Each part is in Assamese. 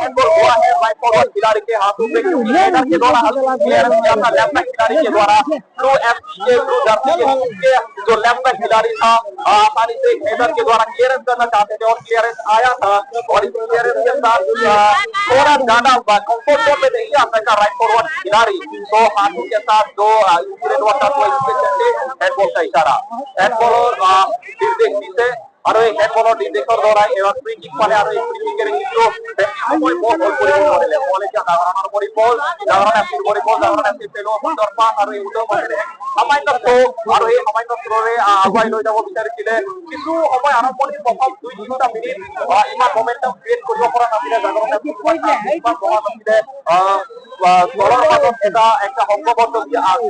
हैंडबॉल हुआ है राइट फॉरवर्ड खिलाड़ी के हाथों में, क्योंकि हेडर के द्वारा हल्की क्लियरेंस किया था लेफ्ट बैक खिलाड़ी के द्वारा। ब्लू एफसी के ब्लू जर्सी के जो लेफ्ट बैक खिलाड़ी था आसानी से हेडर के द्वारा क्लियरेंस करना चाहते थे और क्लियरेंस आया था, और इस क्लियरेंस के साथ थोड़ा ज्यादा कंफर्ट जोन में नहीं आ सका राइट फॉरवर्ड खिलाड़ी, तो हाथों के साथ जो इंसिडेंट हुआ था तो इसके चलते हैंडबॉल का इशारा। हैंडबॉल निर्देश से আর এই হেড বল ডিরেক্টর দ্বারা এবার ফ্রি কিক পালে আর এই ফ্রি কিকের কিন্তু সময় বল পরিবর্তন করলে বলে যা দাঁড়ানোর পরি বল দাঁড়ানো ফির পরি বল দাঁড়ানো পেলো সুন্দর পাস আর এই উঠো বলে আমাইন্দ তো আর এই আমাইন্দ থ্রোরে আগুয়াই লই যাব বিচাৰিছিলে কিছু সময় আৰম্ভণিৰ প্ৰথম 2-3টা মিনিট ইমান মোমেন্টাম ক্ৰিয়েট কৰিব পৰা নাছিলে জাগৰণে ইমান বহা নাছিলে দলৰ মাজত এটা সংঘবদ্ধ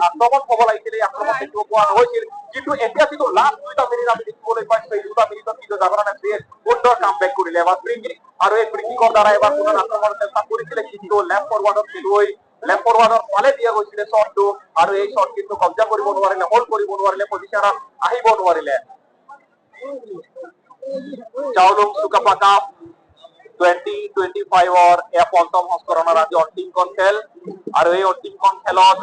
আক্ৰমণ হ'ব লাগিছিলে আক্ৰমণ দেখিব পোৱা হৈছিল, কিন্তু এতিয়া কিন্তু লাষ্ট 2টা মিনিট আমি দেখিবলৈ পাইছো এই 2টা মিনিটত কিন্তু জাগৰণে সুন্দৰ কামবেক কৰিলে এবাৰ ফ্ৰী কিক আৰু এই ফ্ৰী কিকৰ দ্বাৰা এবাৰ পুনৰ আক্ৰমণৰ চেষ্টা কৰিছিলে, কিন্তু লেফট ফৰৱাৰ্ডত খেলুৱৈ লেফট ফৰৱাৰ্ডৰ ফালে দিয়া গৈছিলে শ্বটটো আৰু এই শ্বট কিন্তু কব্জা কৰিব নোৱাৰিলে, হোল্ড কৰিব নোৱাৰিলে, পজিচনত আহিব নোৱাৰিলে। চাউলুং চুকাফা 2025 এয়া পঞ্চম সংস্কৰণৰ আজি অন্তিমখন খেল আৰু এই অন্তিমখন খেলত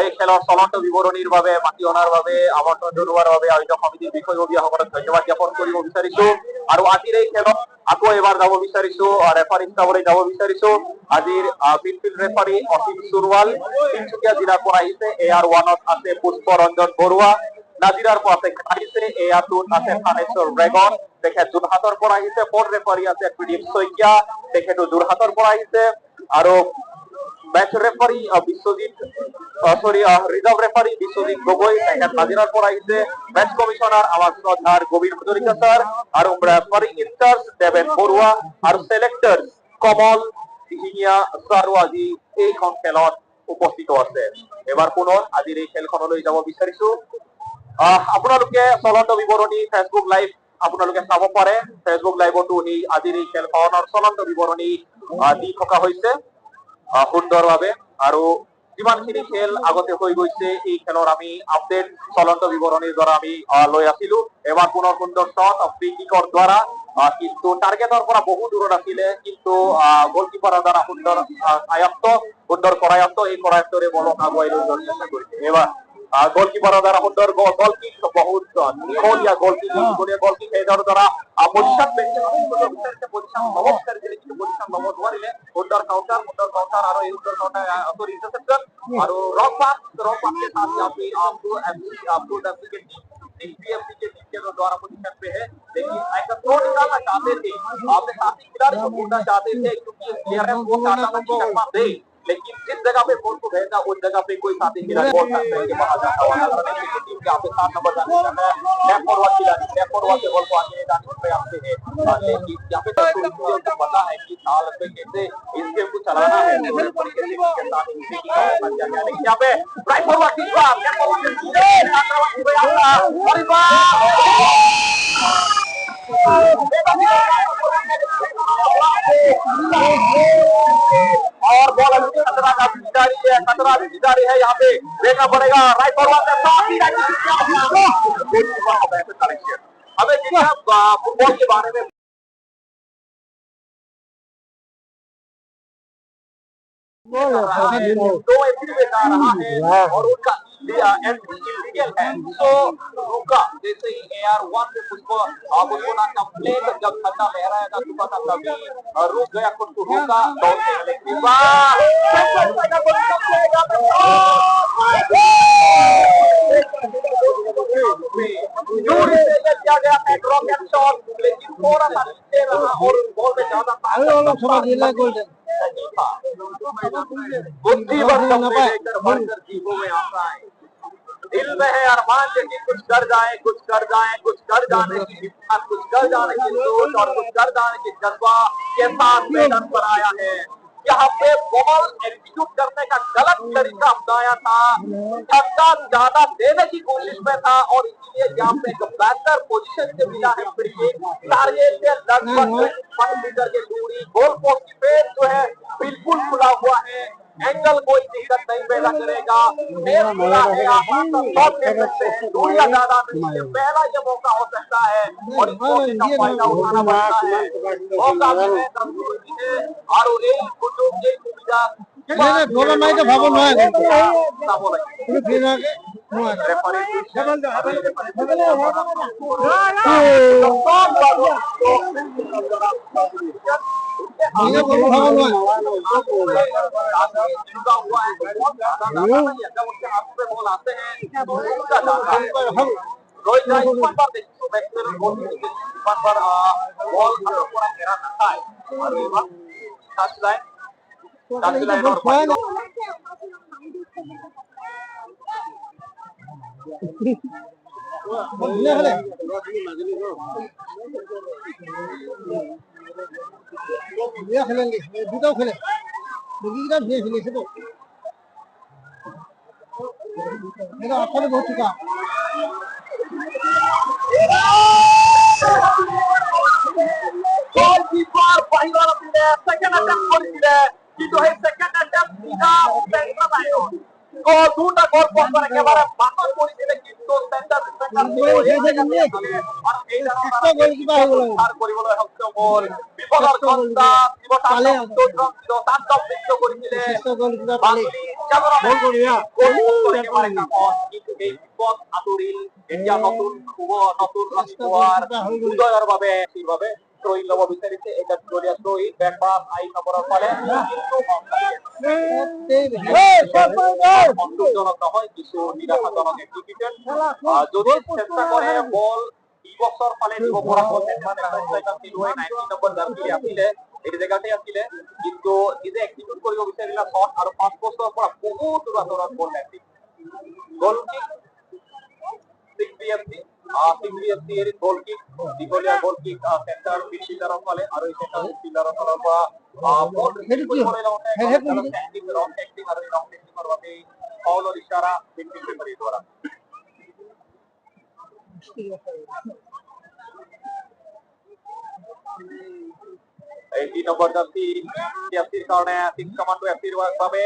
এই খেলৰ চলন্ত বিৱৰণীৰ বাবে মাতি অনাৰ বাবে আমন্ত্ৰণ জনোৱাৰ বাবে আয়োজক সমিতিৰ বিষয়ববীয়াসকলক ধন্যবাদ জ্ঞাপন কৰিব বিচাৰিছো আৰু আজিৰ এই খেলত আকৌ এবাৰ যাব বিচাৰিছো ৰেফাৰী হিচাপে যাব বিচাৰিছো আজিৰ মিডফিল্ড ৰেফাৰী অসীম সুৰৱাল তিনচুকীয়া জিলাৰ পৰা আহিছে, এআৰ 1ত আছে পুষ্পৰঞ্জন বৰুৱা, নাজিৰাৰ পৰা আহিছে এআৰ 2ত আছে থানেশ্বৰ ৰেগন, তেখেত যোৰহাটৰ পৰা আহিছে, ফ'ৰ্থ ৰেফাৰী আছে প্ৰদীপ শইকীয়া, তেখেতো যোৰহাটৰ পৰা আহিছে আৰু मैच रेफारी विश्वजीत रिजर्व रेफारी विश्वजीत गगৈ তেখেত নাজিৰাৰ পৰা আহিছে, मैच কমিশনাৰ আমাৰ শ্ৰদ্ধাৰ গোবিন্দ হাজৰিকা স্যাৰ আৰু ৰেফাৰি ইনচাৰ্জ দেবেন বৰুৱা আৰু সিলেক্টৰ কমল দিহিঙীয়া স্যাৰো আজি এইখন খেলত উপস্থিত আছে। এবাৰ পুনৰ আজিৰ এই খেলখনলৈ যাব বিচাৰিছো, আপোনালোকে চলন্ত বিৱৰণী ফেচবুক লাইভ আপোনালোকে চাব পাৰে, ফেচবুক লাইভতো এই আজিৰ এই খেলখনৰ চলন্ত বিৱৰণী দি থকা হৈছে সুন্দৰভাৱে আৰু যিমানখিনি খেল আগতে হৈ গৈছে এই খেলৰ আমি আপডেট চলন্ত বিৱৰণীৰ দ্বাৰা আমি লৈ আছিলো। এবাৰ পুনৰ সুন্দৰ শ্বট ফ্ৰী কিকৰ দ্বাৰা, কিন্তু টাৰ্গেটৰ পৰা বহু দূৰত আছিলে, কিন্তু গোলকিপাৰৰ দ্বাৰা সুন্দৰ আয়ত্ত সুন্দৰ কৰায়ত্ত এই কৰায়ত্তৰে বলক আগুৱাই লৈ যোৱাৰ চেষ্টা কৰিছে। এবাৰ গোলকিপাৰৰ দ্বাৰা সুন্দৰ গোল কিক বহুত দীঘলীয়া গোল কিক হেডৰ দ্বাৰা পজিশন পজিশন ল'ব বিচাৰিছিলে কিন্তু পজিশন ল'ব নোৱাৰিলে, সুন্দৰ কাউন্টাৰ আৰু এই সুন্দৰ কাউন্টাर सॉरी इंटरसेप्शन और रॉक पास के साथ यहाँ पे आपको एमपीएफसी के टीम के द्वारा पोजीशन पे है, लेकिन एक थ्रो निकालना चाहते थे, आपने साथी खिलाड़ी को ढूंढना चाहते थे क्योंकि क्लियरेंस वो चाहता था कि टक्कर दे, लेकिन जिस जगह पे बॉल को भेजना उस जगह पे कोई साथी खिलाड़ी बॉल करके बाहर जाता हुआ नजर नहीं, टीम के आपके 7 नंबर जाने का है लेफ्ट फॉरवर्ड खिलाड़ी लेफ्ट फॉरवर्ड से बॉल को आगे जाने पे आपसे है, लेकिन यहाँ पे तो पता है कि साल पे कैसे इस गेम को चलाना है पूरे तरीके से के साथ लेकिन यहाँ पे राइट फॉरवर्ड की बात और बॉल अभी खतरा का जारी है यहाँ पे देखना पड़ेगा राइट फॉरवर्ड हमें फुटबॉल के बारे में दो एंट्री में जा रहा है और उनका एंट्री इलीगल है, तो रुका जैसे ही एआर 1 में उसको ना कंप्लेंट जब ठंडा लहराएगा तो पता तभी रुक गया, खुद को रोका दौड़ते लेकिन किया गया है ड्रॉप एंड शॉट, लेकिन थोड़ा सा नीचे रहा और बॉल में ज्यादा बुद्धिमत्ता लेकर बढ़कर जीवों में आता है, दिल में है अरमान कि कुछ कर जाए कुछ कर जाने की हिम्मत, कुछ कर जाने की सोच और कुछ कर जाने की जज्बा के साथ मैदान पर आया है। यहाँ पे बॉल एग्जीक्यूट करने का गलत तरीका अपनाया था, धक्का ज्यादा देने की कोशिश में था और इसीलिए यहाँ पे एक बेहतर पोजीशन से मिला है फ्री किक, टारगेट से लगभग 5 मीटर की दूरी, गोल पोस्ट की पेज जो है बिल्कुल खुला हुआ है, एंगल कोई दिक्कत नहीं पैदा करेगा, दूरियां ज्यादा नहीं है, पहला ये मौका हो सकता है और इस मौके का फायदा उठाना पड़ता है। मौका আছে আৰু এই সুযোগ এই সুবিধা দলৰ মাৰিটো ভাব নোৱাৰে চাব লাগে খেলেंगे দুটাও খেলে মুগিটা দিয়ে খেলেছে তো এটা আসলে বহুত চুকা গোলকিপার বাহিৰৰ পিনে সেকেন্ড অ্যাটাক কৰিছিলে কিন্তু সেই সেকেন্ড অ্যাটাক দুটা সেন্টাৰ লাইনত গোল দুটা গোল পছৰ একেবাৰে বাটত কৰিছিলে কিন্তু সেন্টাৰ কৰিবলৈ সক্ষম হ'ল বিপদৰ ঘণ্টা তাণ্ডৱ নৃত্য কৰিছিলে কিন্তু এই বিপদ আঁতৰিল এতিয়া নতুন শুভ নতুন উদয়ৰ বাবে থ্ৰ'ইন ল'ব বিচাৰিছে এটা দলীয় থ্ৰ'ইন বেকপাছ আই নম্বৰৰ ফালে সন্তোষজনক নহয় কিছু নিৰাশাজনক এক্সিকিউটেড যদি চেষ্টা কৰে বল ইবক্সৰ ফালে দিব পৰা হ'ল খেলুৱৈ 19 নম্বৰ জাৰ্চি আছিলে এই জেগাতে আছিলে কিন্তু নিজে এক্সিকিউট কৰিব বিচাৰিলা শট আৰু 5 পোষ্টৰ পৰা বহুত দূৰত বল লাগিল গোল কিক 6BFC এৰ গোল কিক দীঘলীয়া গোল কিক সেন্টাৰ মিডফিল্ডাৰৰ ফালে আৰু এই সেন্টাৰ মিডফিল্ডাৰৰ ফালৰ পৰা বল ৰং টেকনিক আৰু ৰং টেকনিকৰ বাবে ফাউলৰ ইশাৰা মিডফিল্ড ৰেফাৰী দ্বাৰা এই 3 নম্বৰ জাৰ্চি এফসিৰ কাৰণে 6 কমান্ডো এফসিৰ বাবে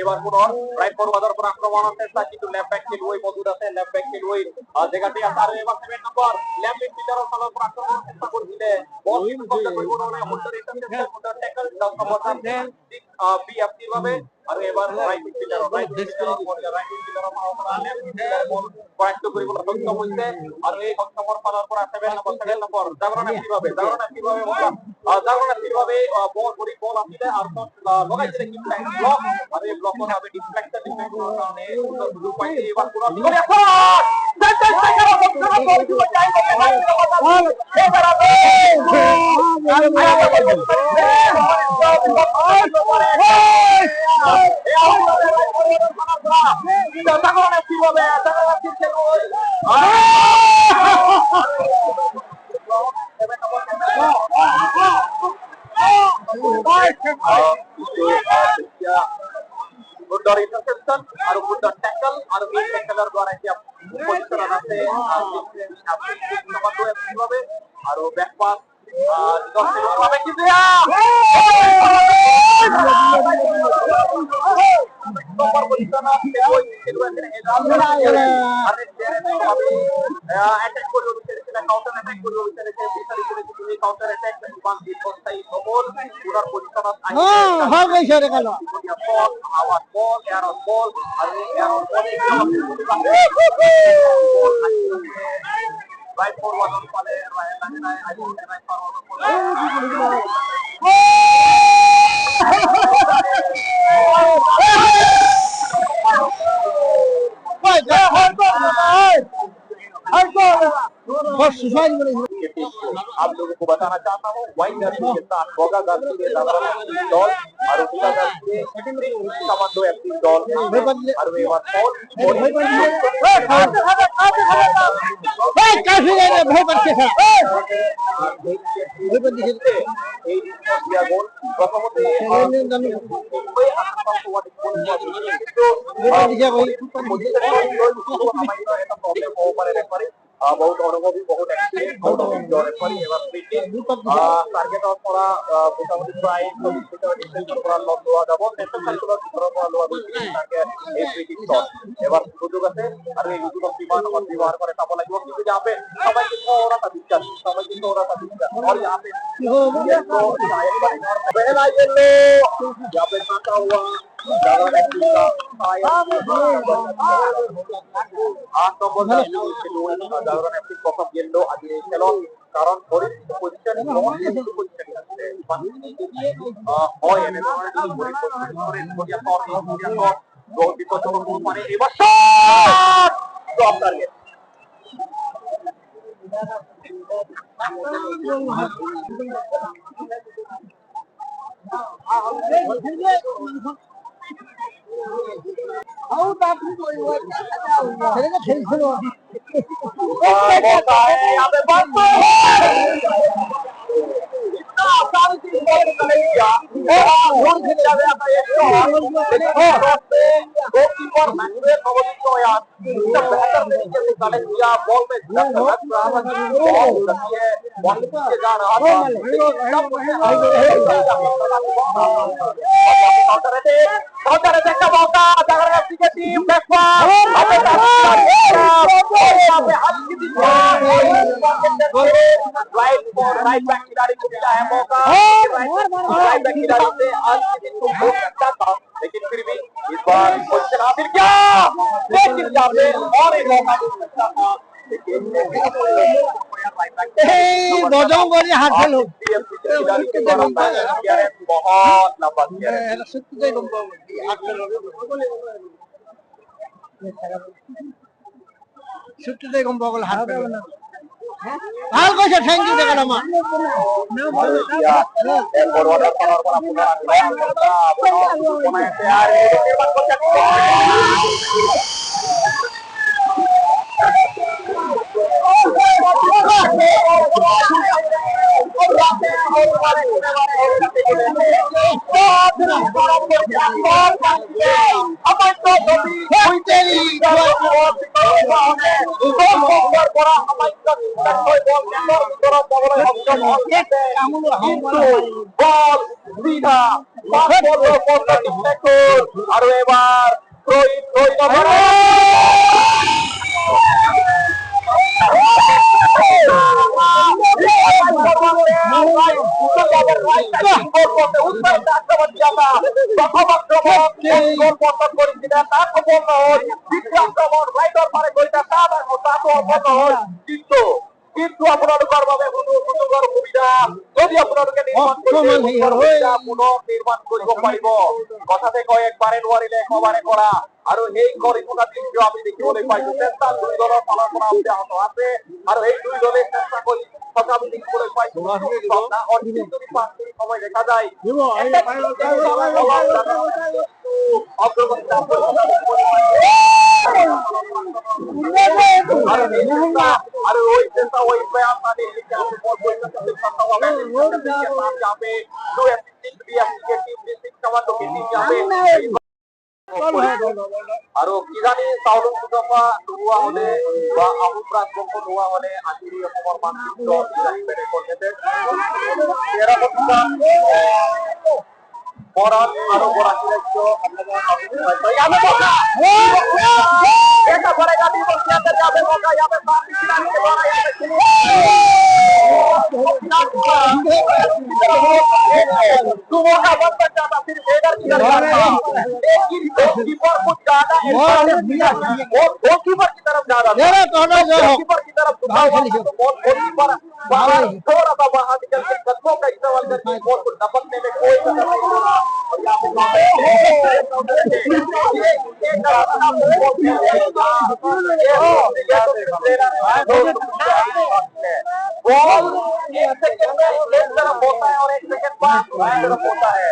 এবাৰ পুনৰ ৰাইট ফৰৱাৰ্ডৰ পৰা আক্ৰমণৰ চেষ্টা কিন্তু লেফট বেক খেলুৱৈ মজুদ আছে লেফট বেক খেলুৱৈ জেগাতে আছে আৰু এবাৰ 7 নম্বৰ লেফট মিডফিল্ডাৰৰ ফালৰ পৰা আক্ৰমণৰ চেষ্টা কৰিছিলে বল কিন্তু কষ্ট কৰিব নোৱাৰে মুন্তাৰিছৰ টেকল সমৰ্থন বিএফসিৰ বাবে আৰু এবাৰ ৰাইট মিডফিল্ডাৰৰ পৰা লেফট মিডফিল্ডাৰ বল প্ৰয়াস কৰিবলৈ সক্ষম হৈছে আৰু এই সক্ষমৰ ফালৰ পৰা 7 নম্বৰ জাগৰণ এফসিৰ বাবে বল ভৰি বল আছিলে আৰু লগাইছিলে কিন্তু ব্লক আৰু এই ব্লকৰ বাবে ডিফ্লেকচন ডিফেন্সৰ কাৰণে সুযোগ পাইছে এবাৰ পুনৰ Under interception আৰু under tackle আৰু এই tackler দ্বাৰা এতিয়া পজিশনত আছে আৰু ব্যাক পাস দৰ্শকৰ বাবে কি দিয়া নম্বৰ পজিশনত attack কৰিব বিচাৰিছিল কাউন্টাৰ attack কৰিব বিচাৰিছিল বিচাৰিছিল কাউন্টাৰ attack ওৱান দি পস্তাই বল পুনৰ পজিশনত হয় গৈছে ৰে কালো our ball air on ball and air on ball right forward on ball right forward आप लोगों को बताना चाहता हूँ व्हाइट जर्सी के साथ गोगा जर्सी के दल और नीला जर्सी के कमांडो एफसी दल और वे बात काफी है भाई बच्चे था भाई बंदी है এই দিয়া গোল প্রথমত बहुत अनुभवी, बहुत एक्सपिरियंस, बहुत অভিজ্ঞ রেফারি এবার টার্গেটত পৰা মোটামুটি প্ৰায় 20 মিটাৰ ডিফেন্সৰ পৰা লগ লোৱা যাব, নেচেল খেলখনত ভিতৰৰ পৰা লোৱা গৈছিল তাকে এই ফ্ৰী কিক শট। এবার সুযোগ আছে আর এই সুযোগ বিমান ব্যবহার করে চাপ লাগিব, কিন্তু यहाँ पे समय की थोड़ा सा दिक्कत, समय की थोड़ा सा दिक्कत और यहाँ पे पहला येलो यहाँ पे काटा हुआ जागरण FC का शायद 8 নম্বর জাগরণ FC প্রথম येलो আজকে এই খেলন, কারণ পরিস্থিতি পজিশন পজিশন আছে হয় এনে ধরনের পরিস্থিতি করে ইন্ডিয়া শট গোল বিপজ্জনক মানে এবার shot top target. Goalkeeper Manuel नवोदित बेहतर तरीके से कलेक्ट किया, बॉल में बॉल पीछे जा रहा था का मौका जागरण एफसी की टीम राइट बैक खिलाड़ी को मिला है मौका, राइट बैक खिलाड़ी से आज के दिन को हो सकता था, लेकिन फिर भी इस बार पोजीशन हासिल किया, लेकिन यहाँ पे और एक मौका मिल सकता था, बहुत लंबा ভাল কৈছে, থেংক ইউ দেখালামা আরো এবার কিন্তু আপোনালোকৰ বাবে সুন্দৰ সুবিধা যদি আপোনালোকে পুনৰ্নিৰ্মাণ কৰিব পাৰিব, কথাতে কয় একবাৰে নোৱাৰিলে এশবাৰে কৰা, আৰু সেই কৰি থকা দৃশ্য আমি দেখিবলৈ পাইছো। চেষ্টা দুই দলৰ ফালৰ পৰা অব্যাহত আছে আৰু এই দুই দলে চেষ্টা কৰি থকা আমি দেখিবলৈ পাইছো। যদি 5 মিনিট সময় দেখা যায় अरे वही जैसा वही बयान आने के क्या बहुत कोई करता हुआ मैं यहाँ पे दो एसपी के टीम डिस्ट्रिक्ट कमांडो की टीम यहाँ पे আৰু কিজানি চাউল মুজফা নোহোৱা হলে বা আহুল ৰাজবংশ নোহোৱা হলে আজি অসমৰ মানচিত্ৰ কিজানি বেলেগ কৰিলে বৰাক আৰু বৰাকী ৰাজ্য ऐसा पड़ेगा भी वो क्या कर जावे होगा यहाँ पे साथ खिलाड़ी के द्वारा यहाँ पे सुबह का बंद बन जाता, फिर बेगर की कीपर कुछ ज्यादा गोलकीपर की तरफ ज्यादा गोलकीपर की तरफ गोलकीपर बाहर थोड़ा सा बाहर निकल के कदमों का इस्तेमाल करके बॉल को दबकने में कोई कसर नहीं होगा और यहाँ बॉल एक सेकंड में एक तरफ होता है और एक सेकंड बाद दूसरी तरफ होता है।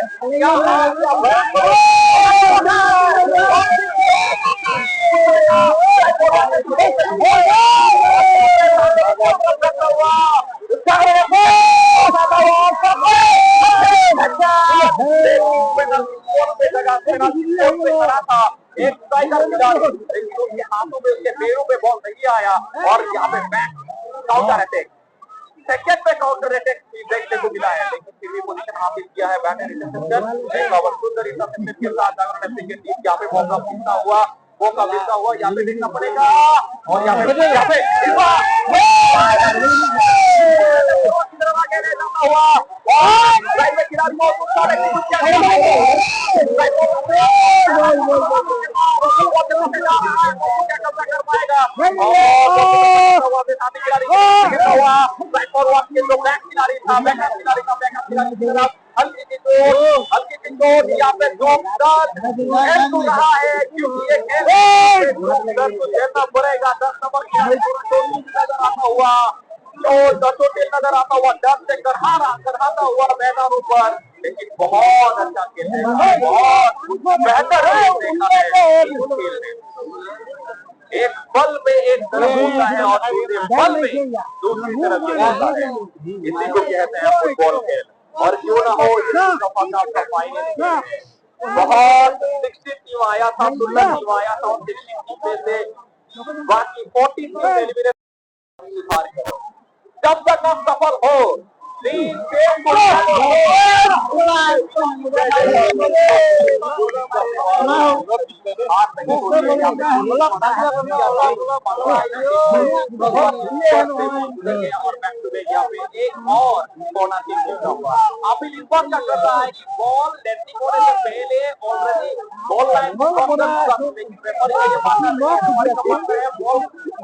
एक स्ट्राइकर खिलाड़ी, लेकिन उसके हाथों में, उसके पैरों पे बॉल नहीं आया और यहाँ पे बैक काउंटर अटैक, सेकंड पे काउंटर अटैक देखने को मिला है, लेकिन फिर भी पोजीशन हासिल किया है बैटर इंटरसेप्टर। एक ओवर सुंदर इंटरसेप्शन के साथ जागरण एफसी की टीम यहाँ पे मौका मिलता हुआ यहाँ पे देखना पड़ेगा और यहाँ पे हुआ और खिलाड़ी कर पाएगा खिलाड़ी था, बैकअप खिलाड़ी था, बैकअप खिलाड़ी की तरफ हल्की सी चोट यहाँ पे रहा है, क्योंकि ये खेल तो झेलना पड़ेगा। 10 नंबर खिलाड़ी नजर आता हुआ, नजर आता हुआ, डर से करहाता हुआ मैदानों पर, लेकिन बहुत अच्छा खेल है, बहुत बेहतर देखा है इस खेल में। एक बल में एक तरफ होता है और दूसरे बल में दूसरी तरफ ये होता है, इसी को कहते हैं फुटबॉल खेल। और क्यों ना हो फाइनल बहुत 60 टीम आया था, 16 टीम आया था और 60 टीम में से बाकी 40 टीम एलिमिनेट जब तक हम सफल हो अभी निर्भर क्या कर रहा है कि बॉल लैंडिंग होने से पहले already ball line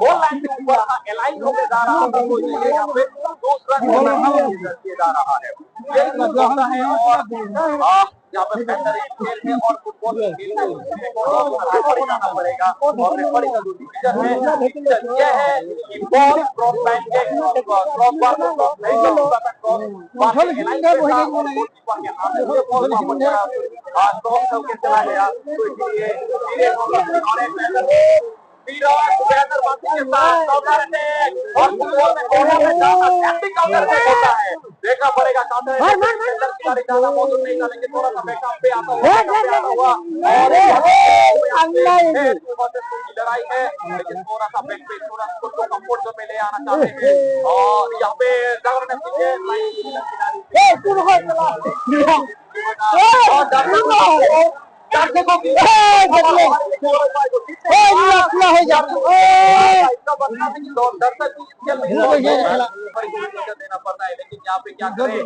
ball line के ऊपर अलाइन होकर जा रहा था, तो यहाँ पे दूसरा किया जा रहा है, यही मतलब होता है। और यहाँ पे बेहतर खेल है और फुटबॉल खेल में जाना पड़ेगा और रेफरी का जो डिसीजन है यह है कि बॉल क्रॉस लाइन के क्रॉस बार को क्रॉस नहीं कर सकता, क्रॉस बार के लाइन के साथ गोलकीपर के हाथ में बॉल क्रॉस करके चला गया, तो इसलिए विराट बेहतर बात के साथ काउंटर अटैक और फुटबॉल में कोना में जाना टैक्टिक काउंटर अटैक होता है, देखना पड़ेगा काउंटर अटैक के अंदर खिलाड़ी ज्यादा मौजूद नहीं था, लेकिन थोड़ा सा बैकअप पे आता हुआ और लड़ाई है, लेकिन थोड़ा सा बैक पे थोड़ा खुद को कंफर्ट जोन में ले आना चाहते हैं और यहाँ पे जागरण दर्शकों की देना पड़ता है, लेकिन यहाँ पे क्या करें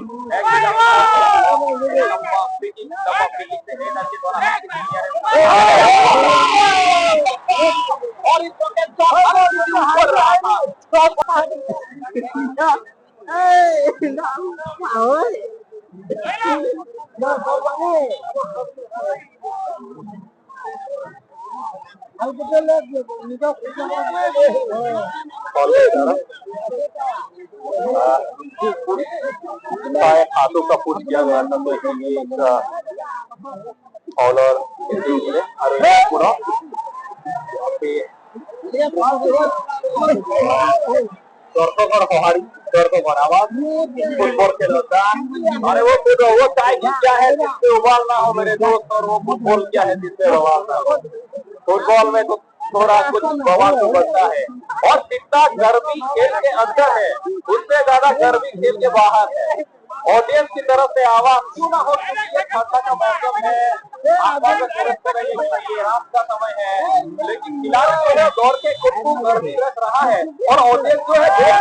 और हाथों का पुश किया गया था, तो इसलिए और पूरा दर्शकों हमारी दर्शकों आवाज फुटबॉल खेल होता है, अरे वो टाइम क्या है जिससे उबालना हो मेरे दोस्त, और वो फुटबॉल क्या है जिससे उबालना हो। फुटबॉल में तो थोड़ा कुछ बवाल तो बनता है और जितना गर्मी खेल के अंदर है उससे ज्यादा गर्मी खेल के बाहर है। ऑडियंस की तरफ से आवाज क्यों ना हो, ठंडा का मौसम है, आवाज ये रात का समय है, लेकिन खिलाड़ी जो है दौड़ के खुद को गर्मी रख रहा है और ऑडियंस जो है गर्मी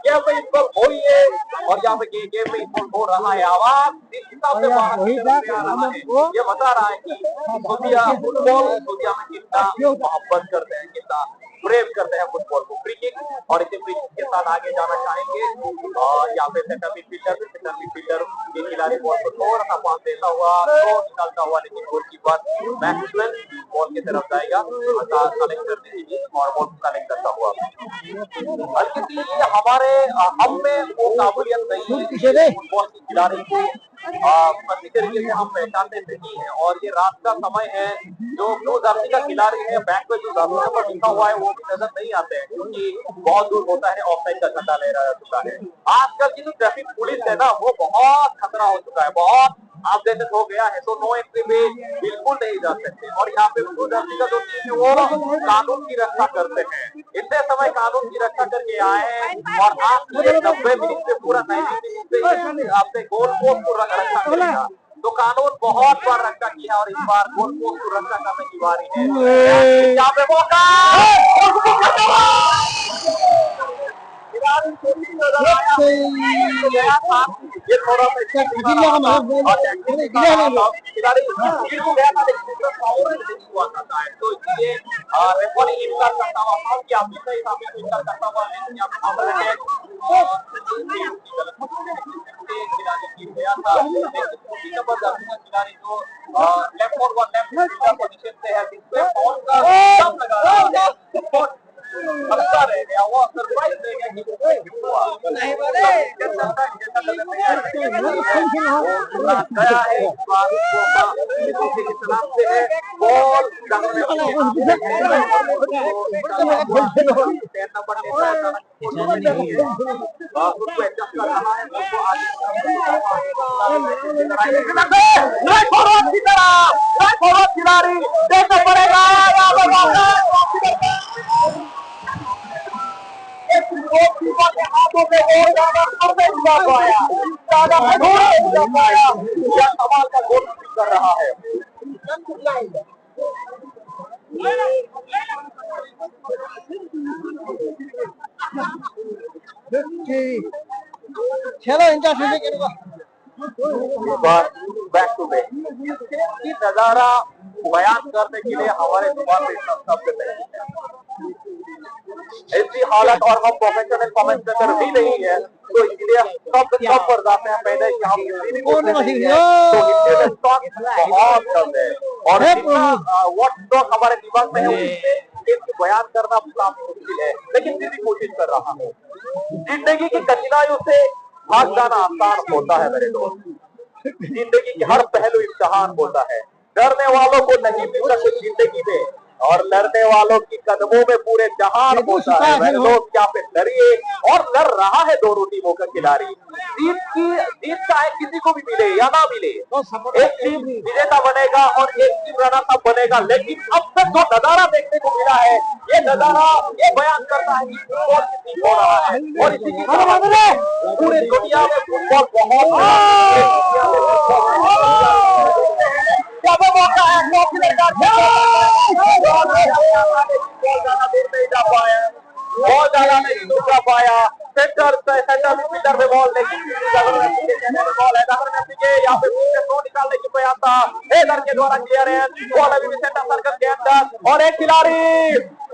गेम में इन्वॉल्व हो ही है और यहाँ पे गेम में इन्वॉल्व हो रहा है। आवाज जिस हिसाब से बाहर आ रहा है ये बता रहा है कि फुटबॉल दुनिया में कितना मोहब्बत करते हैं, कितना प्रेम करते हैं फुटबॉल को। फ्री किक और इसी फ्री किक के साथ आगे जाना चाहेंगे और यहाँ पे सेंटर मिडफील्डर ये खिलाड़ी बॉल को थोड़ा सा पास देता हुआ निकालता हुआ, लेकिन गोलकीपर मैक्सवेल बॉल की तरफ जाएगा कलेक्ट करने के लिए और बॉल कलेक्ट करता हुआ। हल्की सी हमारे हम में वो काबिलियत नहीं है फुटबॉल की खिलाड़ी को अच्छी तरीके से हम पहचानते नहीं है, और ये रात का समय है, जो ब्लू जर्सी का खिलाड़ी है बैक पे जो जर्सी नंबर लिखा हुआ है वो भी नजर नहीं आते हैं, क्योंकि बहुत दूर होता है, ऑफसाइड का झंडा ले रहा चुका है। आजकल की जो ट्रैफिक पुलिस है ना वो बहुत खतरा हो चुका है, बहुत हाफ डेटेड हो गया है तो नो एंट्री में बिल्कुल नहीं जा सकते। और यहाँ पे जो टीम है वो कानून की रक्षा करते हैं, इतने समय कानून की रक्षा करके आए हैं और आप 90 मिनट से पूरा 90 मिनट से आपने गोल पोस्ट को रक्षा करेगा। तो कानून बहुत बार रक्षा किया और इस बार गोल पोस्ट को रक्षा करने की बारी है। यहाँ पे मौका ये थोड़ा सा तो इसलिए रेफरी इनकार करता हुआ कि आप सही साबित इनकार करता हुआ खिलाड़ी जो left for one left position से है जिसपे बॉल का दम लगा रहा है अच्छा रह गया वो सरप्राइज दे गया कि नहीं बोले गया है इस बार किसी के सलाम से है बॉल उसको एडजस्ट कर रहा है उसको आगे खिलाड़ी देखना पड़ेगा हाथों में और सवाल का गोल कर रहा है। चलो इनका बैक टू बैक नजारा बयान करने के लिए हमारे जुबान पे शब्द नहीं है। ऐसी हालत और हम प्रोफेशनल कमेंटेटर भी नहीं है तो इसलिए शब्द कम पड़ जाते हैं पहले कि हम बहुत कम है और व्हाट स्ट्रोक हमारे दिमाग में है उससे बयान करना काफी मुश्किल है लेकिन फिर भी कोशिश कर रहा हूँ। जिंदगी की कठिनाइयों से भाग जाना आसान होता है मेरे दोस्त। जिंदगी के हर पहलू इम्तिहान होता है। डरने वालों को नहीं मिलता कुछ जिंदगी में और लड़ने वालों की कदमों में पूरे जहान होता है। मेरे लोग क्या पे डरिए और लड़ रहा है दोनों टीमों का खिलाड़ी। जीत चाहे किसी को भी मिले या ना मिले एक टीम विजेता बनेगा और एक टीम रनर अप बनेगा लेकिन अब तक जो नजारा देखने को मिला है ये नजारा ये बयान करता है कि फुटबॉल कितनी हो रहा है और इसी की पूरे दुनिया में फुटबॉल बहुत मौका है बहुत ज्यादा नहीं रुक पाया सेंटर मिडर में बॉल लेकिन बॉल है यहाँ पे निकालने की प्रयास था हेडर के द्वारा क्लियरेंस बॉल अभी भी सेंटर सर्कल के अंदर और एक खिलाड़ी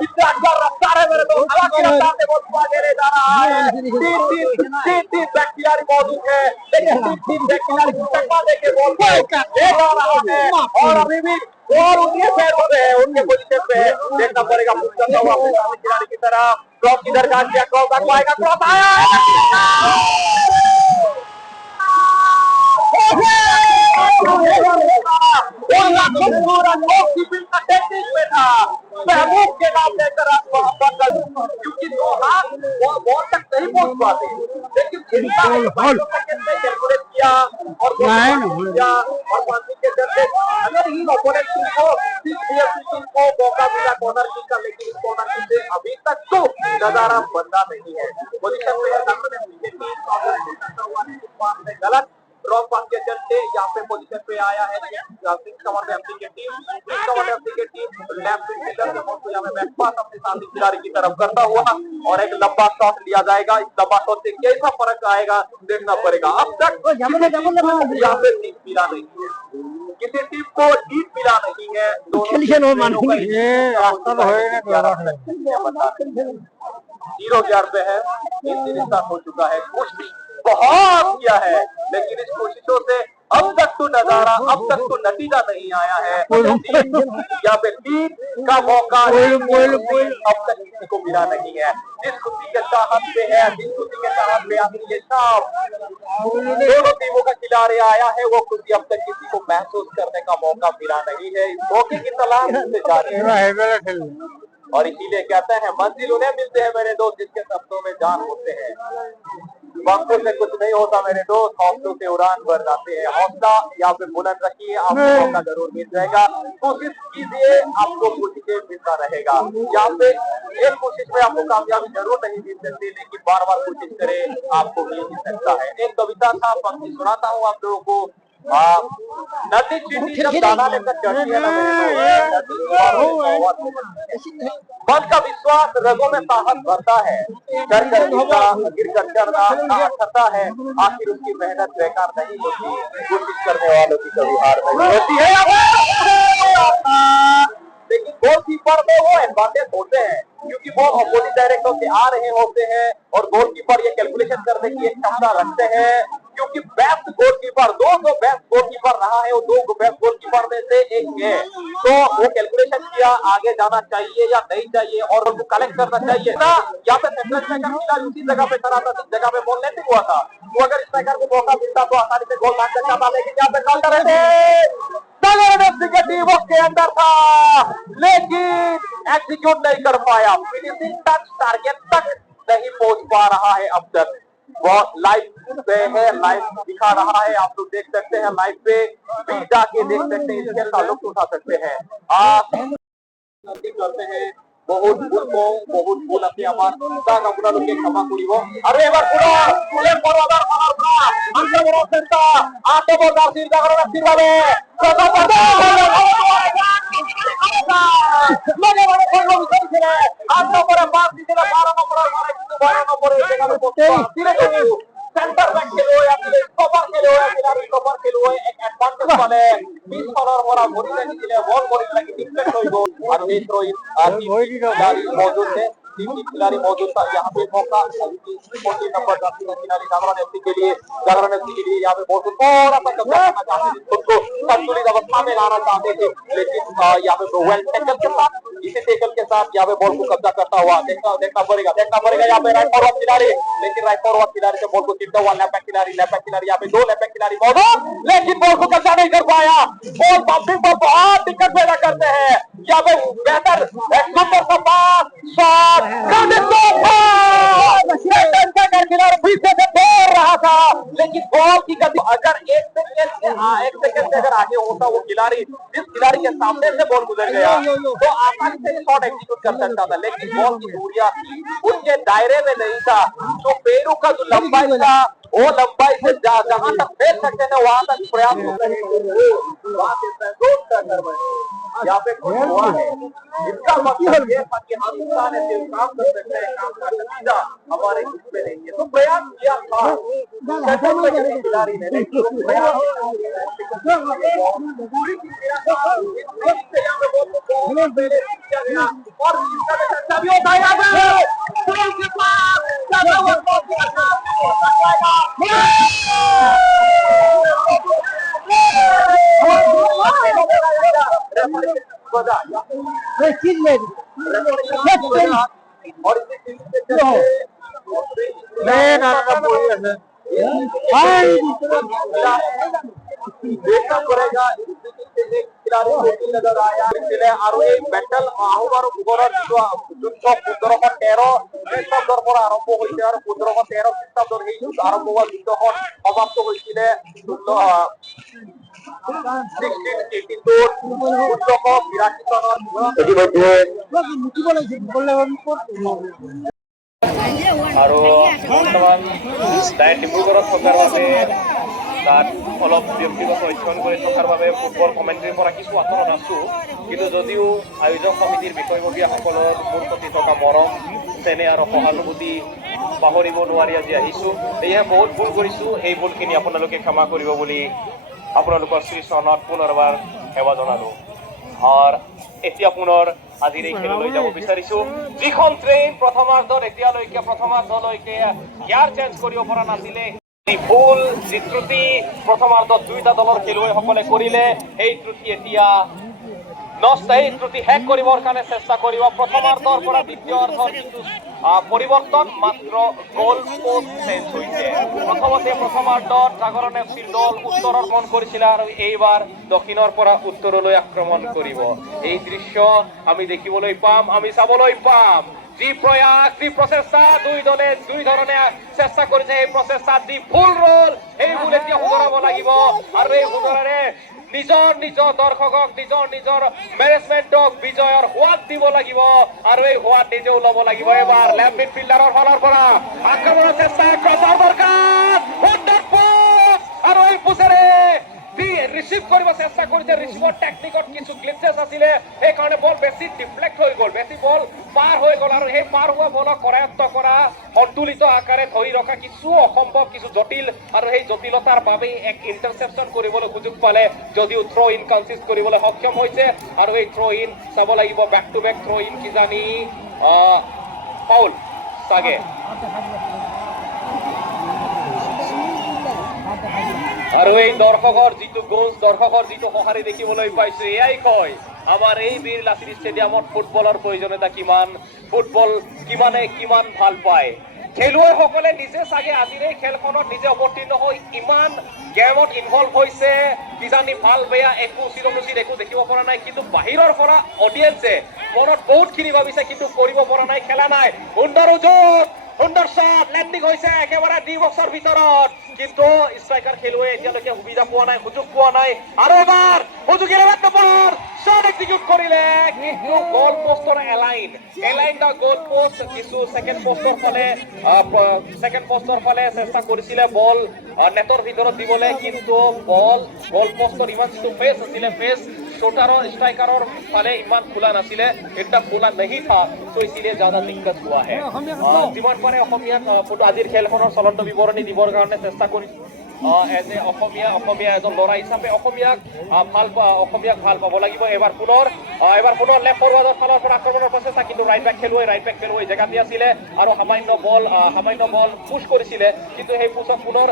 इतना अच्छा रफ्तार है मेरे दोस्त हवा की रफ्तार से बॉल को आगे ले जा रहा है। तीन बैक खिलाड़ी मौजूद है लेकिन तीन बैक खिलाड़ी को टक्का देके बॉल को ले जा रहा है और अभी भी और उनके पैरों पे है उनके पोजीशन पे है देखना पड़ेगा खिलाड़ी की तरह क्रॉस की दरकार किया क्रॉस आएगा क्रॉस आया महबूब के नाम लेकर क्योंकि दो हाथ बॉल तक नहीं पहुंच पाते लेकिन कैलकुलेट किया और के चलते अगर इन ओपोनेंट टीम को मौका मिला कॉर्नर किक का लेकिन इस कॉर्नर किक से अभी तक तो नजारा बंदा नहीं है। पोजीशन पे गलत ड्रॉप पास के चलते यहाँ पे पोजीशन पे आया है अपने साथी खिलाड़ी की तरफ करता हुआ और एक लंबा शॉट लिया जाएगा। इस लंबा शॉट से कैसा फर्क आएगा देखना पड़ेगा। अब तक यहाँ पे जीत मिला नहीं है किसी टीम को जीत मिला नहीं है 0-0 पे है इस सीरीज का हो चुका है। कोशिश बहुत किया है लेकिन इस कोशिशों से अब तक तो नजारा अब तक तो नतीजा नहीं आया है। यहाँ पे जीत का मौका अब तक किसी को मिला नहीं है। जिस खुशी के चाहत पे है जिस खुशी के चाहत पे आती है दोनों टीमों का खिलाड़ी आया है वो खुशी अब तक किसी को महसूस करने का मौका मिला नहीं है। इस मौके की तलाश से जारी है और इसीलिए कहते हैं मंजिल उन्हें मिलते हैं मेरे दोस्त जिसके शब्दों में जान होते हैं। पंखों से कुछ नहीं होता मेरे दोस्त, हौसलों से उड़ान भर जाते हैं। हौसला यहाँ पे बुलंद रखिए, आपको मौका जरूर मिल जाएगा। कोशिश कीजिए, आपको कोशिशें मिलता रहेगा। यहाँ पे एक कोशिश में आपको कामयाबी जरूर नहीं मिल सकती, लेकिन बार बार कोशिश करें, आपको मिल भी सकता है। एक कविता था, पंक्ति सुनाता हूँ आप लोगों को। नदी चींटी जब दाना लेकर चढ़ती है ना मेरे दोस्त, मन का विश्वास रगों में ताकत भरता है। डर कर गिर कर चढ़ना करता है, आखिर उसकी मेहनत बेकार नहीं होती। कोशिश करने वालों की कभी हार नहीं होती है। लेकिन गोलकीपर में वो एडवांटेज होते हैं, क्योंकि वो अपोजिट डायरेक्टर से आ रहे होते हैं और गोलकीपर ये कैलकुलेशन करने की एक क्षमता रखते हैं, क्योंकि बेस्ट गोलकीपर दो बेस्ट गोलकीपर रहा है, वो दो बेस्ट गोलकीपर में से एक है। तो वो कैलकुलेशन किया, आगे जाना चाहिए या नहीं चाहिए और उनको कलेक्ट करना चाहिए ना। यहाँ पे सेंट्रल उसी जगह पे खड़ा था जिस जगह पे बॉल नहीं हुआ था। वो अगर स्ट्राइकर को मौका मिलता तो आसानी से गोल मार सकता था, लेकिन यहाँ पे काउंटर के अंदर था, लेकिन एग्जीक्यूट नहीं कर पाया। फिनिशिंग टच टारगेट तक नहीं पहुंच पा रहा है अब तक। वो लाइव पे है, लाइव दिखा रहा है, आप लोग देख सकते हैं, लाइव पे भी जाके देख सकते हैं, इसके का लुत्फ उठा सकते हैं। आप करते हैं बहुत ভুল আপনি আমার তাক আপনাদেরকে ক্ষমা করিব। আরে এবার পুরো ফুলের বড়দার মারার না আনতে বড় চেষ্টা আত্মবদার চিন্তা করে রাখতে হবে। লগে বড় করলো বিশেষ আত্ম করে পাস দিতে 12 নম্বরের পরে কিন্তু 12 নম্বরে যেখানে করতে পারে सेंटर बैक खेलो या फिर स्टॉपर खेलो या फिर स्टॉपर खेलो एक एडवांटेज वाले 20 फॉलोअर वाला बोली नहीं दिले बॉल बोली लगी डिफेक्ट होई गो और ये थ्रो खिलाड़ी मौजूद है, तीन खिलाड़ी मौजूद था। यहाँ पे मौका 14 नंबर खिलाड़ी जागरण एफसी के लिए यहाँ पे बहुत थोड़ा सा कब्जा करना चाहते थे, उनको संतुलित अवस्था में लाना चाहते थे, लेकिन यहाँ पे वेल टैकल के साथ इसी टैकल के साथ यहाँ पे बॉल को कब्जा करता हुआ देखना पड़ेगा यहाँ पे राइट फॉरवर्ड खिलाड़ी, लेकिन राइट फॉरवर्ड खिलाड़ी से बॉल को चिपटा हुआ लेफ्ट खिलाड़ी यहाँ पे 2 लेफ्ट खिलाड़ी मौजूद, लेकिन बॉल को कब्जा नहीं कर पाया। बॉल पंपिंग पर बहुत दिक्कत पैदा करते हैं। यहाँ पे बेहतर एक नंबर का पास शॉट खिलाड़ी पीछे से दौड़ रहा था, लेकिन बॉल की गति अगर एक सेकंड से अगर आगे होता वो खिलाड़ी जिस खिलाड़ी के सामने से बॉल गुजर गया तो आसानी से शॉट एग्जीक्यूट कर सकता था, लेकिन बॉल की दूरियां थी, उसके दायरे में नहीं था। तो पेरू का जो लंबाई था वो लंबाई से जहां तक फेंक सकते थे वहां तक प्रयास यहाँ पे कुछ हुआ है। इसका मतलब ये था कि हम इंसान ऐसे काम कर सकते हैं, काम का नतीजा हमारे इसमें नहीं है। तो प्रयास किया था खिलाड़ी ने, और देखना पड़ेगा खिलाड़ी नजर आया और এই মেন্টাল আহ্বান উপরের 15-13 খ্রিস্টাব্দর পর আরম্ভ হয়েছে আর 15-13 খ্রিস্টাব্দর এই আরম্ভ হওয়া যুদ্ধখন সমাপ্ত হয়েছিল 1682 আৰু বৰ্তমান তাই ডিব্ৰুগড়ত থকাৰ বাবে তাত অলপ ব্যক্তিগত অধ্যয়ন কৰি থকাৰ বাবে ফুটবল কমেণ্ট্ৰিৰ পৰা কিছু আঁতৰত আছোঁ, কিন্তু যদিও আয়োজক সমিতিৰ বিষয়ববীয়াসকলৰ মোৰ প্ৰতি থকা মৰম চেনেহ আৰু সহানুভূতি পাহৰিব নোৱাৰি আজি আহিছোঁ। সেয়েহে বহুত ভুল কৰিছোঁ, এই ভুলখিনি আপোনালোকে ক্ষমা কৰিব বুলি আপোনালোকৰ শ্ৰীচৰণত পুনৰবাৰ সেৱা জনালোঁ। আৰু এতিয়া পুনৰ আজিৰ এই খেললৈ যাব বিচাৰিছোঁ। যিখন ট্ৰেইন প্ৰথমাৰ্ধলৈকে গিয়াৰ চেঞ্জ কৰিব পৰা নাছিলে, ভুল যি ত্ৰুটি প্ৰথমাৰ্ধত দুয়োটা দলৰ খেলুৱৈসকলে কৰিলে, সেই ত্ৰুটি এতিয়া এই ত্ৰুটি শেষ কৰিবৰ কাৰণে চেষ্টা কৰিব। প্ৰথমাৰ্ধৰ পৰা দ্বিতীয় অৰ্ধৰ কিন্তু পৰিৱৰ্তন মাত্ৰ গোল পোষ্ট চেঞ্জ হৈছে। প্ৰথমতে প্ৰথমাৰ্ধত জাগৰণ এফচিৰ দল উত্তৰৰ মন কৰিছিল আৰু এইবাৰ দক্ষিণৰ পৰা উত্তৰলৈ আক্ৰমণ কৰিব। এই দৃশ্য আমি দেখিবলৈ পাম, আমি চাবলৈ পাম। যি প্ৰয়াস যি প্ৰচেষ্টা দুই দলে দুই ধৰণে চেষ্টা কৰিছে এই প্ৰচেষ্টাত যি ভুল ৰল এই ভুল এতিয়া শুধৰাব লাগিব আৰু এই শুধৰাৰে নিজৰ নিজৰ দৰ্শকক নিজৰ মেনেজমেণ্টক বিজয়ৰ সোৱাদ দিব লাগিব আৰু এই সোৱাদ নিজেও ল'ব লাগিব এবাৰ লেফ্ট মিডফিল্ডাৰৰ ফালৰ পৰা আক্ৰমণৰ চেষ্টা ক্ৰছৰ দৰকাৰ সুন্দৰ পোচ আৰু এই পোচেৰে যি ৰিচিভ কৰিব চেষ্টা কৰিছে ৰিচিভৰ টেকনিকত কিছু গ্লিচেছ আছিলে সেইকাৰণে বল বেছি ডিফ্লেক্ট হৈ গ'ল বেছি বল পাৰ হৈ গ'ল আৰু সেই পাৰ হোৱা বলক কৰায়ত্ব কৰা সন্তুলিত আকাৰে ধৰি ৰখা কিছু অসম্ভৱ কিছু জটিল আৰু সেই জটিলতাৰ বাবেই এক ইণ্টাৰচেপশ্যন কৰিবলৈ সুযোগ পালে যদিও থ্ৰ' ইন কনচিষ্ট কৰিবলৈ সক্ষম হৈছে আৰু এই থ্ৰ' ইন চাব লাগিব back to back throw' in কিজানি ফাউল চাগে আৰু এই দৰ্শকৰ যিটো গোজ দৰ্শকৰ যিটো সঁহাৰি দেখিবলৈ পাইছো এয়াই কয় আমাৰ এই বীৰ লাচিত ষ্টেডিয়ামত ফুটবলৰ প্ৰয়োজনীয়তা কিমান ফুটবল কিমান ভাল পায় খেলুৱৈসকলে নিজে চাগে আজিৰ এই খেলখনত নিজে অৱতীৰ্ণ হৈ ইমান গেমত ইনভলভ হৈছে কিজানি ভাল বেয়া একো চিৰমুচিত একো দেখিব পৰা নাই কিন্তু বাহিৰৰ পৰা অডিয়েন্সে মনত বহুতখিনি ভাবিছে কিন্তু কৰিব পৰা নাই খেলা নাই সুন্দৰ উজুত সুন্দৰ শ্বট লেণ্ডিং হৈছে একেবাৰে ডি বক্সৰ ভিতৰত কিন্তু ষ্ট্ৰাইকাৰ খেলুৱৈ এতিয়ালৈকে সুবিধা পোৱা নাই সুযোগ পোৱা নাই আৰু এবাৰ সুযোগেৰে নম্বৰ শ্বট এক্সিকিউট কৰিলে কিন্তু গোল পোষ্টৰ এলাইন দা গোল পোষ্ট কিছু ছেকেণ্ড পোষ্টৰ ফালে চেষ্টা কৰিছিলে বল নেটৰ ভিতৰত দিবলৈ কিন্তু বল গোল পোষ্টৰ ইমান যিটো ফেচ আছিলে ফেচ शूटरों स्ट्राइकरों फाले इमान खुला नसीले इतना खुला नहीं था तो इसीलिए ज्यादा दिक्कत हुआ है जीवन पर আজিৰ খেলখনৰ চলন্ত বিৱৰণী দিবৰ কাৰণে চেষ্টা কৰি এজে অসমীয়া এজন লৰা হিচাপে অসমীয়াক ভাল পাব লাগিব এবাৰ পুনৰ লেফট ফৰৱাৰ্ডৰ ফালৰ পৰা আক্ৰমণৰ প্ৰচেষ্টা কিন্তু ৰাইট বেক খেলুৱৈ জেগা দি আছিলে আৰু সামান্য বল পুশ কৰিছিলে কিন্তু সেই পুশক পুনৰ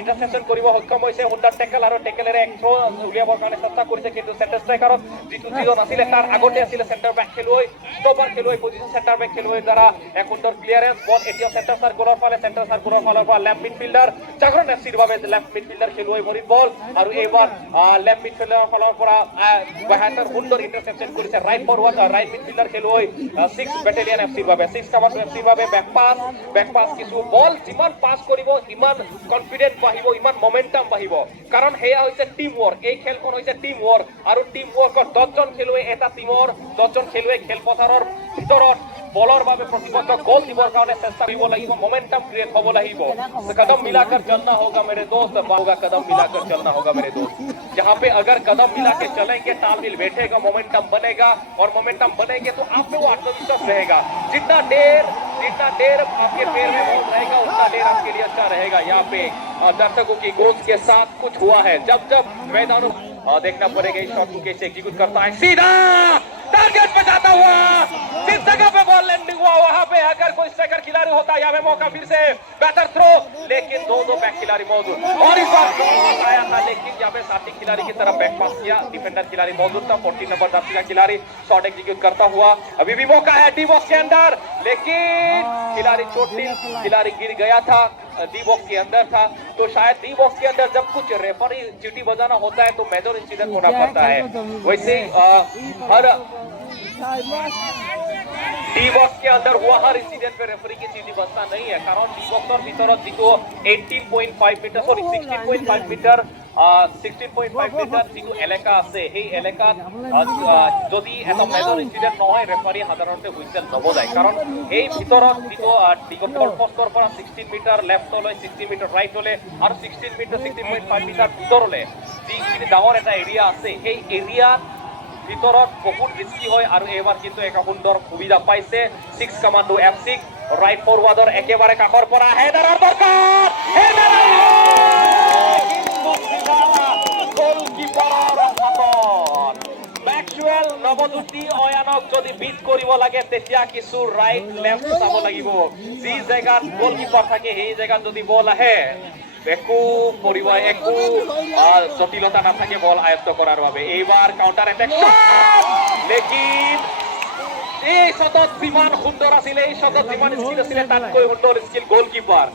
ইন্টাৰসেপশন কৰিব সক্ষম হৈছে সুন্দৰ টেকল আৰু টেকলেৰে এক থ্ৰ উলিয়াবৰ কাৰণে চেষ্টা কৰিছে কিন্তু সেন্টাৰ ষ্ট্ৰাইকাৰত যিটো যিজন আছিলে তাৰ আগতে আছিলে সেন্টাৰ বেক খেলুৱৈ ষ্টপাৰ খেলুৱৈ পজিশন সেন্টাৰ বেক খেলুৱৈৰ দ্বাৰা এক সুন্দৰ ক্লিয়াৰেন্স বল এতিয়া সেন্টাৰ সাৰ্কুলৰ ফালৰ পৰা লেফট মিডফিল্ডাৰ জাগৰণ এফচিৰ বাবে লেফট মিডফিল্ডাৰ খেলুৱৈ ভৰিত বল আৰু এইবাৰ লেফট মিডফিল্ডাৰৰ ফালৰ পৰা বাহাতৰ সুন্দৰ ইন্টাৰসেপশন কৰিছে ৰাইট মিডফিল্ডাৰ খেলুৱৈ 6 বেটেলিয়ন এফচিৰ বাবে 6 এফচিৰ বাবে বেক পাস কিছু বল যিমান পাস কৰিব ইমান কনফিডেন্ট বাঢ়িব ইমান মোমেন্টাম বাঢ়িব কাৰণ হেয়া হৈছে টিম ৱৰ্ক এই খেলখন হৈছে টিম ৱৰ্ক আৰু টিম ৱৰ্কত 10 জন খেলুৱৈ এটা টিমৰ 10 জন খেলুৱৈ খেলপথাৰৰ ভিতৰত बॉलर बाबे प्रतिपक्ष गोल दिबर কাৰণে চেষ্টা কৰিব লাগিব मोमेंटम क्रिएट হ'ব লাগিব कदम मिलाकर चलना होगा मेरे दोस्त कदम मिलाकर चलना होगा मेरे दोस्त जहां पे अगर कदम मिला के चलेंगे तालमेल बैठेगा मोमेंटम बनेगा और मोमेंटम बनेंगे तो आप में वो आत्मविश्वास रहेगा जितना देर आपके पैर में बॉल रहेगा उतना देर आपके लिए अच्छा रहेगा यहाँ पे दर्शकों की गोद के साथ कुछ हुआ है जब मैदानों देखना पड़ेगा इस शॉट को कैसे एग्जीक्यूट करता है सीधा टारगेट पे जाता हुआ जिस जगह पे बॉल लैंडिंग हुआ वहां पे अगर कोई स्ट्राइकर खिलाड़ी होता यहाँ पे मौका फिर से बेहतर थ्रो लेकिन दो बैक खिलाड़ी मौजूद और इस बार आया था लेकिन यहाँ पे साथी खिलाड़ी की तरफ बैक पास किया डिफेंडर खिलाड़ी मौजूद था 14 नंबर दर्शी का खिलाड़ी शॉट एग्जीक्यूट करता हुआ अभी भी मौका है डी बॉक्स के अंदर लेकिन खिलाड़ी गिर गया था डी बॉक्स के अंदर था तो शायद डी बॉक्स के अंदर जब कुछ रेफरी चीटी बजाना होता है तो मेजर इंसिडेंट होना पड़ता है वैसे हर डी बॉक्स के अंदर हुआ हर इंसिडेंट पे रेफरी की चीटी बजता नहीं है कारण डी बॉक्सर ভিতৰত যিটো 18.5 মিটাৰ সৰি 16.5 মিটাৰ 16.5 মিটাৰ যিটো এলেকা আছে সেই এলেকাত যদি এটা মেজৰ ইনসিডেন্ট নহয় ৰেফাৰী সাধাৰণতে হুইসেল নবজায় কাৰণ এই ভিতৰত যিটো দীঘল পষ্টৰ পৰা 16 মিটাৰ লেফটলৈ 16 মিটাৰ ৰাইটলৈ আৰু 16 মিটাৰ 16.5 মিটাৰ ভিতৰলৈ যিখিনি ডাঙৰ এটা এৰিয়া আছে সেই এৰিয়া ভিতৰত বহুত ৰিস্কি হয় আৰু এবাৰ কিন্তু এক সুন্দৰ সুবিধা পাইছে 6 কমান্ডো F6 ৰাইট ফৰৱাৰ্ডৰ একেবাৰে কাষৰ পৰা হেডাৰৰ দৰকাৰ গোলকিপাৰৰ হাতত মেক্সৱেল নৱজ্যোতি অয়ানক যদি বিট কৰিব লাগে তেতিয়া কিছু ৰাইট লেফট চাব লাগিব যি জেগাত গোলকিপাৰ থাকে সেই জেগাত যদি বল আহে একো জটিলতা নাথাকে বল আয়ত্ত কৰাৰ বাবে এইবাৰ কাউন্টাৰ এটেক লেকিন এই শটত যিমান সুন্দৰ আছিল এই শটত যিমান স্কিল আছিল তাতকৈ সুন্দৰ স্কিল গোলকিপাৰ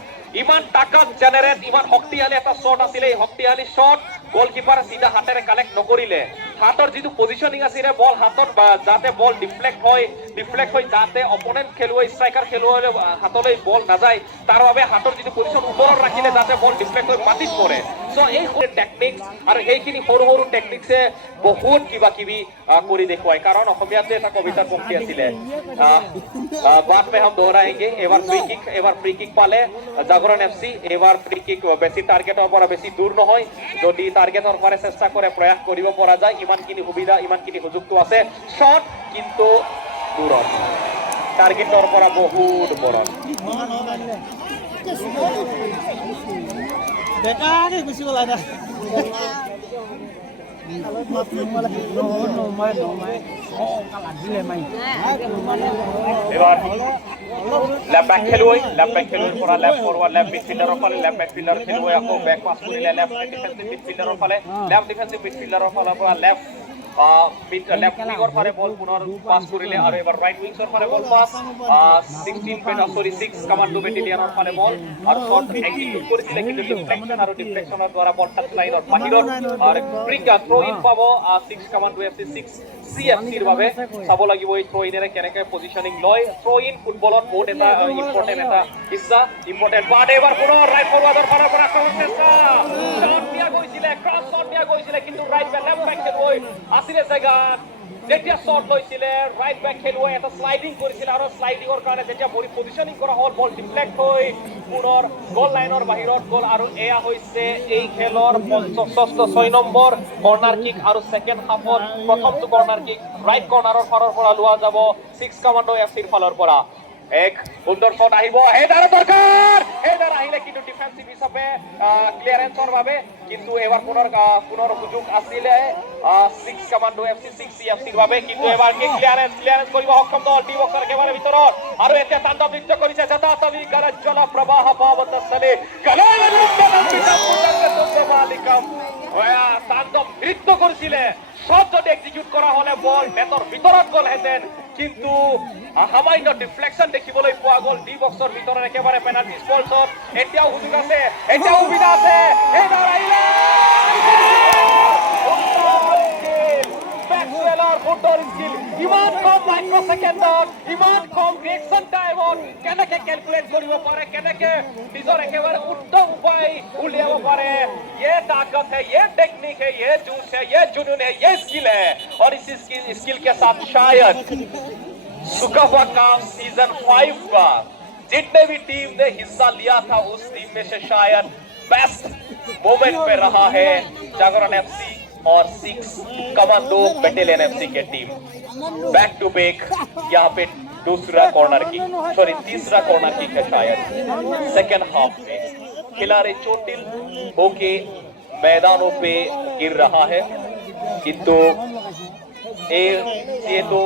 ইমান তাকত জেনেৰেট ইমান শক্তিশালী এটা শট আছিল এই শক্তিশালী শট গোলকিপাৰ সিধা হাতেৰে কালেক্ট নকৰিলে হাতৰ যিটো পজিশনিং আছিল বল হাতত যাতে বল ডিফ্লেক্ট হয় যাতে অপোনেন্ট খেলুৱৈ ষ্ট্ৰাইকাৰ খেলুৱৈৰ হাতলৈ বল নাযায় তাৰ বাবে হাতৰ যিটো পজিশন ওপৰত ৰাখিলে যাতে বল ডিফ্লেক্ট হৈ মাটিত পৰে সো এই টেকনিক্স আৰু এইখিনি সৰু সৰু টেকনিক্সে বহুত কিবা কিবি কৰি দেখুৱায় কাৰণ অসমীয়াতে এটা কবিতাৰ পংক্তি আছিলে বাত মে হাম দোহৰাएंगे এবাৰ ফ্ৰী কিক পালে জাগৰণ এফসি এবাৰ ফ্ৰী কিক বেছি টাৰ্গেটৰ পৰা বেছি দূৰ নহয় যদি টাৰ্গেটৰ পৰা চেষ্টা কৰে প্ৰয়াস কৰিব পৰা যায় ইমানখিনি সুবিধা ইমানখিনি সুযোগটো আছে শট কিন্তু দূৰত টাৰ্গেটৰ পৰা বহুত দূৰত বেকাৰে গুচি গ'ল এটা লেফট বেক খেলুৱৈ পৰা লেফট ফৰৱাৰ্ড লেফট মিডফিল্ডাৰৰ ফালে লেফট বেকফিল্ডাৰ খেলুৱৈ আকৌ বেক পাছ কৰিলে লেফট ডিফেন্সিভ মিডফিল্ডাৰৰ ফালে লেফট ডিফেন্সিভ মিডফিল্ডাৰৰ ফালৰ পৰা লেফট লেফট উইঙৰ ফালে বল পুনৰ পাছ কৰিলে আৰু এবাৰ ৰাইট উইংছৰ ফালে বল পাছ 6 কমান্ডো বেটেলিয়নৰ ফালে বল আৰু শট এক্সিকিউট কৰিছিলে কিন্তু ডিফ্লেকশনৰ দ্বাৰা বল টাচ লাইনৰ বাহিৰত আৰু ফ্ৰী থ্ৰো ইন পাব 6 কমান্ডো এফসি 6 সিএফসিৰ বাবে চাব লাগিব এই থ্ৰো ইনেৰে কেনেকৈ পজিশনিং লয় থ্ৰো ইন ফুটবলত বহুত এটা ইম্পৰ্টেন্ট এটা হিস্সা ইম্পৰ্টেন্ট বাট এবাৰ পুনৰ ৰাইট ফৰৱাৰ্ডৰ ফালৰ পৰা আক্ৰমণ চেষ্টা শট দিয়া গৈছিলে ক্ৰছ শট দিয়া গৈছিলে কিন্তু ৰাইট বেক লেফট বেক খেলুৱৈ আসিলে জায়গাত যেতিয়া শট লৈছিলে ৰাইট বেক খেলুৱৈ এটা স্লাইডিং কৰিছিল আৰু স্লাইডিংৰ কাৰণে যেতিয়া ভৰি পজিশনিং কৰা হ'ল বল ডিফ্লেক্ট হৈ পুনৰ গোল লাইনৰ বাহিৰত গ'ল আৰু এয়া হৈছে এই খেলৰ 6 নম্বৰ কৰ্নাৰ কিক আৰু সেকেন্ড হাফৰ প্ৰথমটো কৰ্নাৰ কিক ৰাইট কৰ্নাৰৰ ফালৰ পৰা লোৱা যাব 6 কমান্ডো এফসিৰ ফালৰ পৰা এক সুন্দৰ শট আহিব হেডাৰ দৰকাৰ হেডাৰ আহিলে কিন্তু ডিফেন্সিভ হিচাপে ক্লিয়াৰেন্সৰ বাবে কিন্তু এবাৰ পুনৰ সুযোগ আছিলে 6 কমান্ডো এফসি 6 সিএফসিৰ বাবে কিন্তু এবাৰ কি ক্লিয়াৰেন্স কৰিব সক্ষম দল টি বক্সৰ একেবাৰে ভিতৰত আৰু এতিয়া তাণ্ডৱ নৃত্য কৰিছে জতাতবি গৰজল প্ৰবাহ পাৱতসলে তাণ্ডৱ নৃত্য কৰিছিলে সব যদি এক্সিকিউট কৰা হলে বল নেটৰ ভিতৰত গ'লহেঁতেন কিন্তু সামান্য ডিফ্লেকশন দেখিবলৈ পোৱা গ'ল ডি বক্সৰ ভিতৰত একেবাৰে পেনাল্টি স্পটত এতিয়াও সুযোগ আছে এতিয়াও সুবিধা আছে হেডাৰ আহিলে বেকসেলাৰ ফুটৰ স্কিল ইমান কম মাইক্ৰ'ছেকেণ্ডত ইমান কম ৰিয়েকশ্যন টাইমত কেনেকৈ কেলকুলেট কৰিব পাৰে কেনেকৈ নিজৰ একেবাৰে উত্তম উপায় উলিয়াব পাৰে ये ताकत है ये टेक्निक है ये जोश है ये जुनून है ये स्किल है और इस स्किल के साथ शायद सुकाफा का सीजन 5 का जितने भी टीम ने हिस्सा लिया था उस टीम में से शायद बेस्ट मोमेंट पे रहा है जागरण एफसी और 6 कमांडो बटालियन एफसी के टीम बैक टू बैक यहाँ पे तीसरा कॉर्नर किक है शायद सेकेंड हाफ में खिलाड़ी चोटिल होके मैदानों पे गिर रहा है किंतु ये तो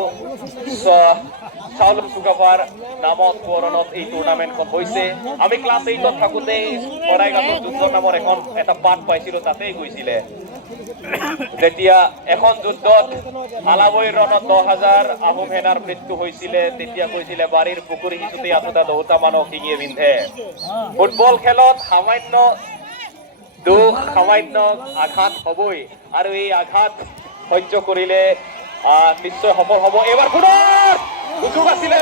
চাউলুং চুকাফাৰ নামত কৰণত এই টুৰ্ণামেণ্টখন হৈছে আমি ক্লাছ 8ত থাকোঁতে শৰাইঘাটৰ যুদ্ধ নামৰ এটা পাঠ পাইছিলোঁ তাতেই গৈছিলে যেতিয়া এখন যুদ্ধত আলাবৈ ৰণত 10,000 আহোম সেনাৰ মৃত্যু হৈছিলে তেতিয়া কৈছিলে বাৰীৰ পুখুৰী সিঁচোতে আঁতোতা 10টা মানুহ শিঙিয়ে বিন্ধে ফুটবল খেলত সামান্য দুখ সামান্য আঘাত হ'বই আৰু এই আঘাত সহ্য কৰিলে নিশ্চয় সফল হ'ব এবাৰ পুনৰ সুযোগ আছিলে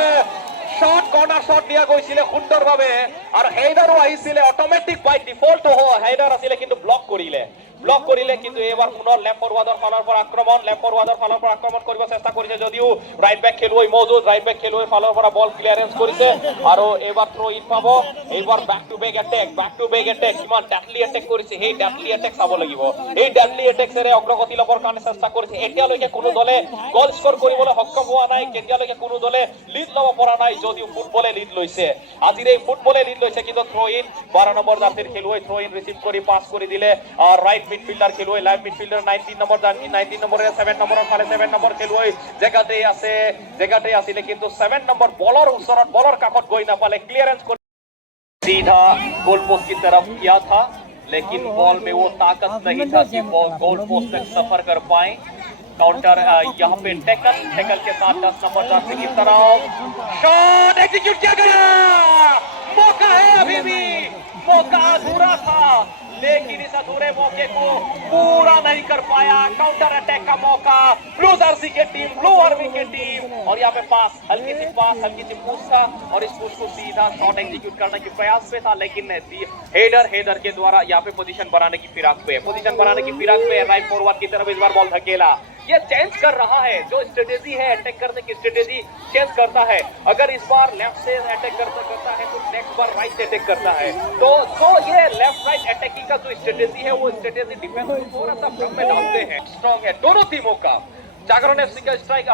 শট কৰ্নাৰ শট দিয়া গৈছিলে সুন্দৰভাৱে আৰু হেডাৰো আহিছিলে অটোমেটিক বাই ডিফল্ট হেডাৰ আছিলে কিন্তু ব্লক কৰিলে কিন্তু এবাৰ পুনৰ লেফট ফৰৱাৰ্ডৰ ফালৰ পৰা আক্ৰমণ কৰিব চেষ্টা কৰিছে যদিও ৰাইট বেক খেলুৱৈ মজুদ ৰাইট বেক খেলুৱৈৰ ফালৰ পৰা বল ক্লিয়াৰেন্স কৰিছে আৰু এবাৰ থ্ৰো ইন পাব এইবাৰ বেক টু বেক এটেক কিমান ডেডলি এটেক কৰিছে সেই ডেডলি এটেক চাব লাগিব এই ডেডলি এটেকৰে অগ্ৰগতি ল'বৰ কাৰণে চেষ্টা কৰিছে এতিয়ালৈকে কোনো দলে গল স্কোৰ কৰিবলৈ সক্ষম হোৱা নাই কেতিয়ালৈকে কোনো দলে লিড ল'ব পৰা নাই যদিও ফুটবলে লিড লৈছে আজিৰ এই ফুটবলে লিড লৈছে কিন্তু থ্ৰো ইন 12 নম্বৰ জাৰ্চিৰ খেলুৱৈ থ্ৰো ইন ৰিচিভ কৰি পাছ কৰি দিলে ৰাইট মিডফিল্ডাৰ খেলুৱৈ লাইভ মিডফিল্ডাৰ 19 নম্বৰ জাৰ্চি 19 নম্বৰে 7 নম্বৰৰ ফালে 7 নম্বৰ খেলুৱৈ জেগাতে আছিলে কিন্তু 7 নম্বৰ বলৰ ওচৰত বলৰ কাষত গৈ নাপালে ক্লিয়াৰেন্স सीधा गोल पोस्ट की तरफ किया था लेकिन बॉल में वो ताकत नहीं था कि बॉल गोल पोस्ट तक सफर कर पाए काउंटर यहाँ पे टैकल के साथ 10 नंबर जर्सी की तरफ शॉट एग्जीक्यूट किया गया मौका है अभी भी मौका अधूरा था, लेकिन इस अधूरे मौके को पूरा नहीं कर पाया। काउंटर अटैक का मौका ब्लू जर्सी के टीम, ब्लू आर्मी की टीम। और यहाँ पे पास, हल्की सी पुश था और इस पुश को सीधा शॉट एग्जीक्यूट करने के प्रयास में था, लेकिन हेडर के द्वारा यहाँ पे पोजीशन बनाने की फिराक पे राइट फॉरवर्ड की तरफ इस बार बॉल धकेला। ये चेंज कर रहा है, जो स्ट्रेटेजी है अटैक करने की स्ट्रेटेजी चेंज करता है। अगर इस बार लेफ्ट से अटैक करता है तो नेक्स्ट बार राइट से अटैक करता है। तो ये लेफ्ट राइट अटैकिंग का जो स्ट्रेटेजी है वो स्ट्रेटेजी डिफेंस को थोड़ा सा भ्रम में डालते हैं। स्ट्रॉन्ग है दोनों टीमों का। जागरण एफसी का स्ट्राइक,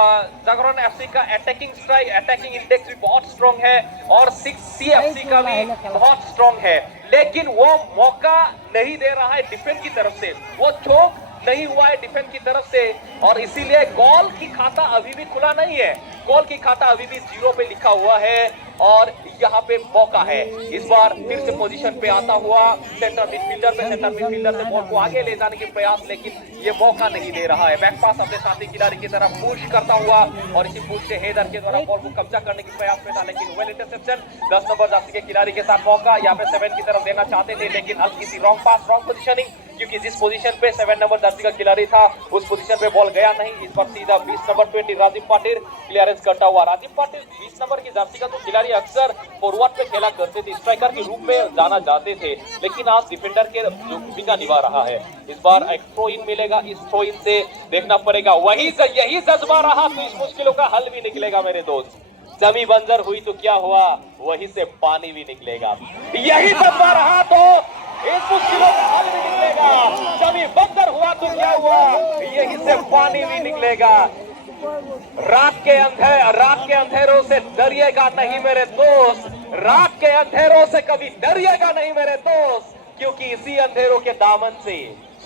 जागरण एफसी का अटैकिंग इंडेक्स भी बहुत स्ट्रॉन्ग है और 6CFC का भी बहुत स्ट्रॉन्ग है, लेकिन वो मौका नहीं दे रहा है डिफेंस की तरफ से, वो चोक नहीं हुआ है डिफेंस की तरफ से, और इसीलिए गोल की खाता अभी भी खुला नहीं है। गोल की खाता अभी भी 0 पे लिखा हुआ है और यहाँ पे मौका है। इस बार फिर से पोजीशन पे आता हुआ सेंटर मिडफील्डर से बॉल को आगे ले जाने के प्रयास, लेकिन ये मौका नहीं दे रहा है। बैक पास अपने साथी खिलाड़ी की तरफ पुश करता हुआ और इसी पुश से हेदर के द्वारा बॉल को कब्जा करने के प्रयास में था, लेकिन वेल इंटरसेप्शन। 10 नंबर जर्सी के खिलाड़ी के साथ मौका, यहाँ पे 7 की तरफ देना चाहते थे, लेकिन हल्की सी रॉन्ग पास, रॉन्ग पोजीशनिंग, क्योंकि जिस पोजीशन पे 7 नंबर जर्सी का खिलाड़ी था उस पोजीशन पे बॉल गया नहीं। इस बार सीधा 20 नंबर 20 राजीव पाटिल क्लियरेंस करता हुआ। राजीव पाटिल 20 नंबर की जर्सी का तो खिलाड़ी अक्सर फॉरवर्ड पे खेला करते थे, स्ट्राइकर के रूप में जाना चाहते थे, लेकिन आज डिफेंडर के भूमिका निभा रहा है। इस बार एक थ्रो इन मिलेगा, इस थ्रो इन से देखना पड़ेगा, यही जज्बा रहा तो इस मुश्किलों का हल भी निकलेगा मेरे दोस्त। जमी बंजर हुई तो क्या हुआ, वहीं से पानी भी निकलेगा। यही जज्बा रहा तो इस मुश्किलों का हल भी निकलेगा। जमी बंजर हुआ तो क्या हुआ, यहीं से पानी भी निकलेगा। रात के अंधेरों से डरिएगा नहीं मेरे दोस्त, रात के अंधेरों से कभी डरिएगा नहीं मेरे दोस्त, क्योंकि इसी अंधेरों के दामन से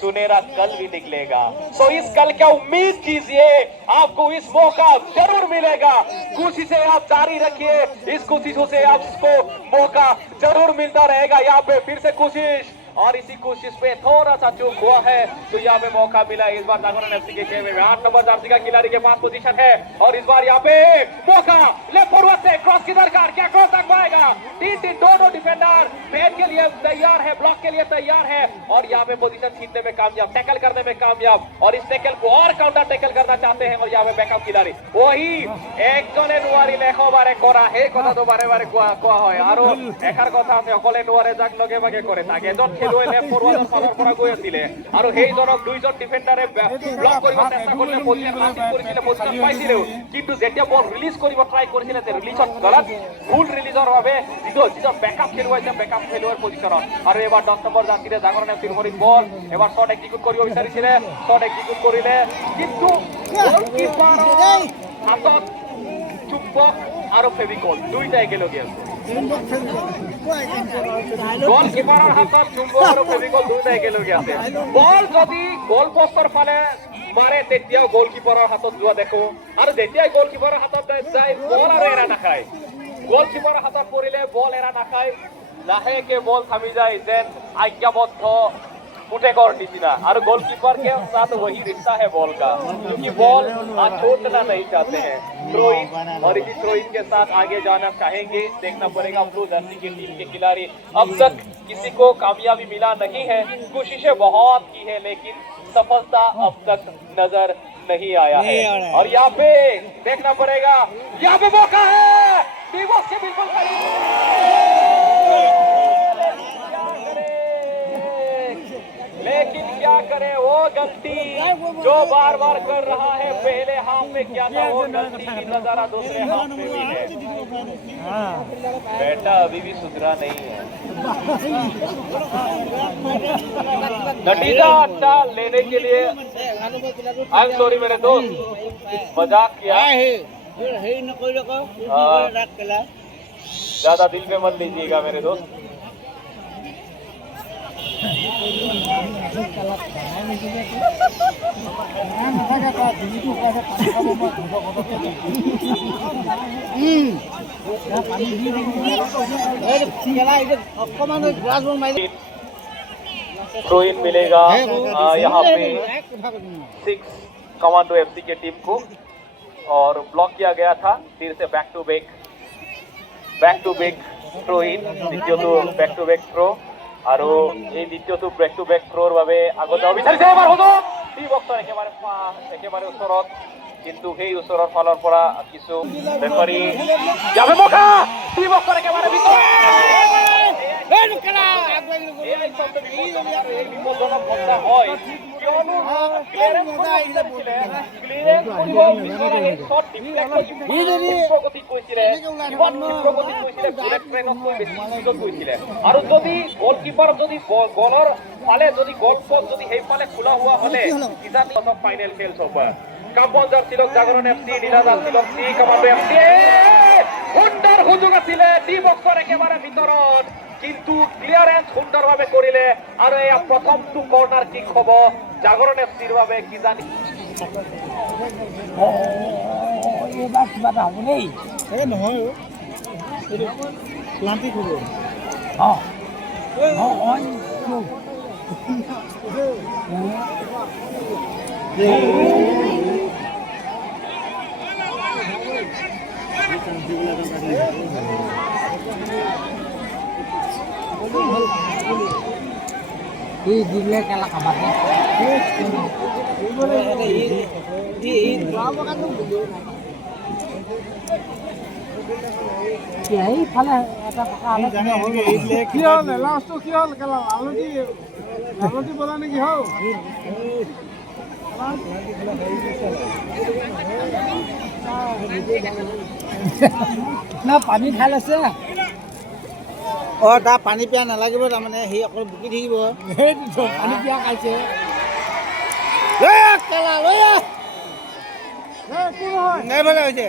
सुनहरा कल भी निकलेगा। सो इस कल का उम्मीद कीजिए, आपको इस मौका जरूर मिलेगा। कोशिशें आप जारी रखिए, इस कोशिशों से आपको मौका जरूर मिलता रहेगा। यहाँ पे फिर से कोशिश, और इसी कोशिश पे थोड़ा सा चूक हुआ है तो यहाँ पे मौका मिला। इस बार जागरण एफसी के खेल में 8 नंबर जर्सी का खिलाड़ी के पास पोजीशन है और इस बार यहाँ पे मौका, लेफ्ट फॉरवर्ड से क्रॉस की दरकार, क्या क्रॉस तक पाएगा। 3 दोनों डिफेंडर फेड के लिए तैयार है, ब्लॉक के लिए तैयार है और यहाँ पे पोजीशन खींचने में कामयाब, टैकल करने में कामयाब, और इस टैकल को और काउंटर टैकल करना चाहते हैं। और यहाँ पे बैकअप खिलाड़ी वही एक जने नुआरी लेखो बारे करा हे कथा तो बारे बारे कोआ হয় আৰু এখাৰ কথা আছে অকলে নুৱাৰে যাক লগে ভাগে কৰে তাকে এজন খেলুৱৈ লেফট ফৰৱাৰ্ডৰ ফালৰ পৰা গৈ আছিল আৰু সেইজনক দুইজন ডিফেন্ডাৰে ব্লক কৰিব চেষ্টা কৰিলে, পজিচন লাচিং কৰিছিলে, পজিচন পাইছিল, কিন্তু যেতিয়া বল ৰিলিজ কৰিব ট্ৰাই কৰিছিলে তে ৰিলিজত গলত ভুল ৰিলিজৰ বাবে যিজন বেকআপ খেলুৱৈ আছে বেকআপ খেলুৱৈৰ পজিচনত। আৰু এবাৰ 10 নম্বৰ জাৰ্চিৰে জাগৰণ এফচিৰ ভৰিত বল, এবাৰ শট এক্সিকিউট কৰিব বিচাৰিছিলে, শট এক্সিকিউট কৰিলে, কিন্তু গলকিপাৰৰ হাতত চুম্বক আৰু ফেভিকল দুইটা একেলগে আছে। গলকিপাৰৰ হাতত চুম্বক আৰু ফেভিকল দুইটা একেলগে আছে। বল যদি গোল পোষ্টৰ ফালে মাৰে তেতিয়াও গলকিপাৰৰ হাতত যোৱা দেখো, আৰু যেতিয়াই গলকিপাৰৰ হাতত যায় বল আৰু এৰা নাখায়। গলকিপাৰৰ হাতত পৰিলে বল এৰা নাখায়, লাহেকে বল থামি যায় যেন आज्ञाबद्ध फुटेकर निचिना। और गोलकीपर के साथ वही रिश्ता है बॉल का, क्योंकि बॉल छोड़ना नहीं चाहते हैं। थ्रो इन, और इसी थ्रो इन के साथ आगे जाना चाहेंगे। देखना पड़ेगा ब्लू जर्सी की टीम के खिलाड़ी, अब तक किसी को कामयाबी मिला नहीं है, कोशिशें बहुत की है लेकिन सफलता अब तक नजर नहीं आया है। और यहाँ पे देखना पड़ेगा, यहाँ पे मौका है डिवोर्स के बिल्कुल लेकिन क्या करे वो गलती जो बार बार कर रहा है। पहले हाफ में क्या था वो गलती की नजारा दूसरे हाफ में भी है। बेटा अभी भी सुधरा नहीं है। नतीजा अच्छा लेने के लिए आई एम सॉरी मेरे दोस्त, मजाक किया, ज्यादा दिल पे मत लीजिएगा मेरे दोस्त। थ्रो इन मिलेगा यहाँ पे 6 कमांडो एफसी के टीम को, और ब्लॉक किया गया था। फिर से back to back throw in, द्वितीय तो बैक टू बैक थ्रो। আৰু এই দ্বিতীয়টো ব্ৰেক টু বেক থ্ৰ'ৰ বাবে আগত যাব বিচাৰিছে এবাৰ হুজুৰ ডি বক্সৰ একেবাৰে ওচৰত কিন্তু সেই ওচৰৰ ফালৰ পৰা কিছু ৰেফাৰী যাবে মকা ডি বক্সৰ একেবাৰে ভিতৰত আৰু যদি গলকিপাৰ যদি গলৰ ফালে যদি গল পথ যদি সেইফালে খোলা হোৱা হলে কিজানি ফাইনেল খেল হ'ব কাপঞ্জাৰ চিলক জাগৰণ এফচি নীলাদাল চিলক চি কামাণ্ডো এফচি সুন্দৰ সুযোগ আছিলে ডি বক্সৰ একেবাৰে ভিতৰত কিন্তু ক্লিয়াৰেন্স সুন্দৰভাৱে কৰিলে আৰু এয়া প্ৰথমটো কৰ্নাৰ কিক হ'ব জাগৰণ এফচিৰ বাবে কিজানি এইবাৰ কিবা এটা হ'ব দেই এই নহয় প্লান্টিক হ'ব এই দিলে কেলা কামাতে এইফালে এটা কি হ'ল লাষ্টটো কি হ'ল কেলা লালটি বলা নেকি হ'ল না পানী খাই লৈছে তাৰ পানী পিয়া নালাগিব তাৰমানে সি অকল বুকি থাকিব সেইটো পানী পিয়া খাইছে ভালে হৈছে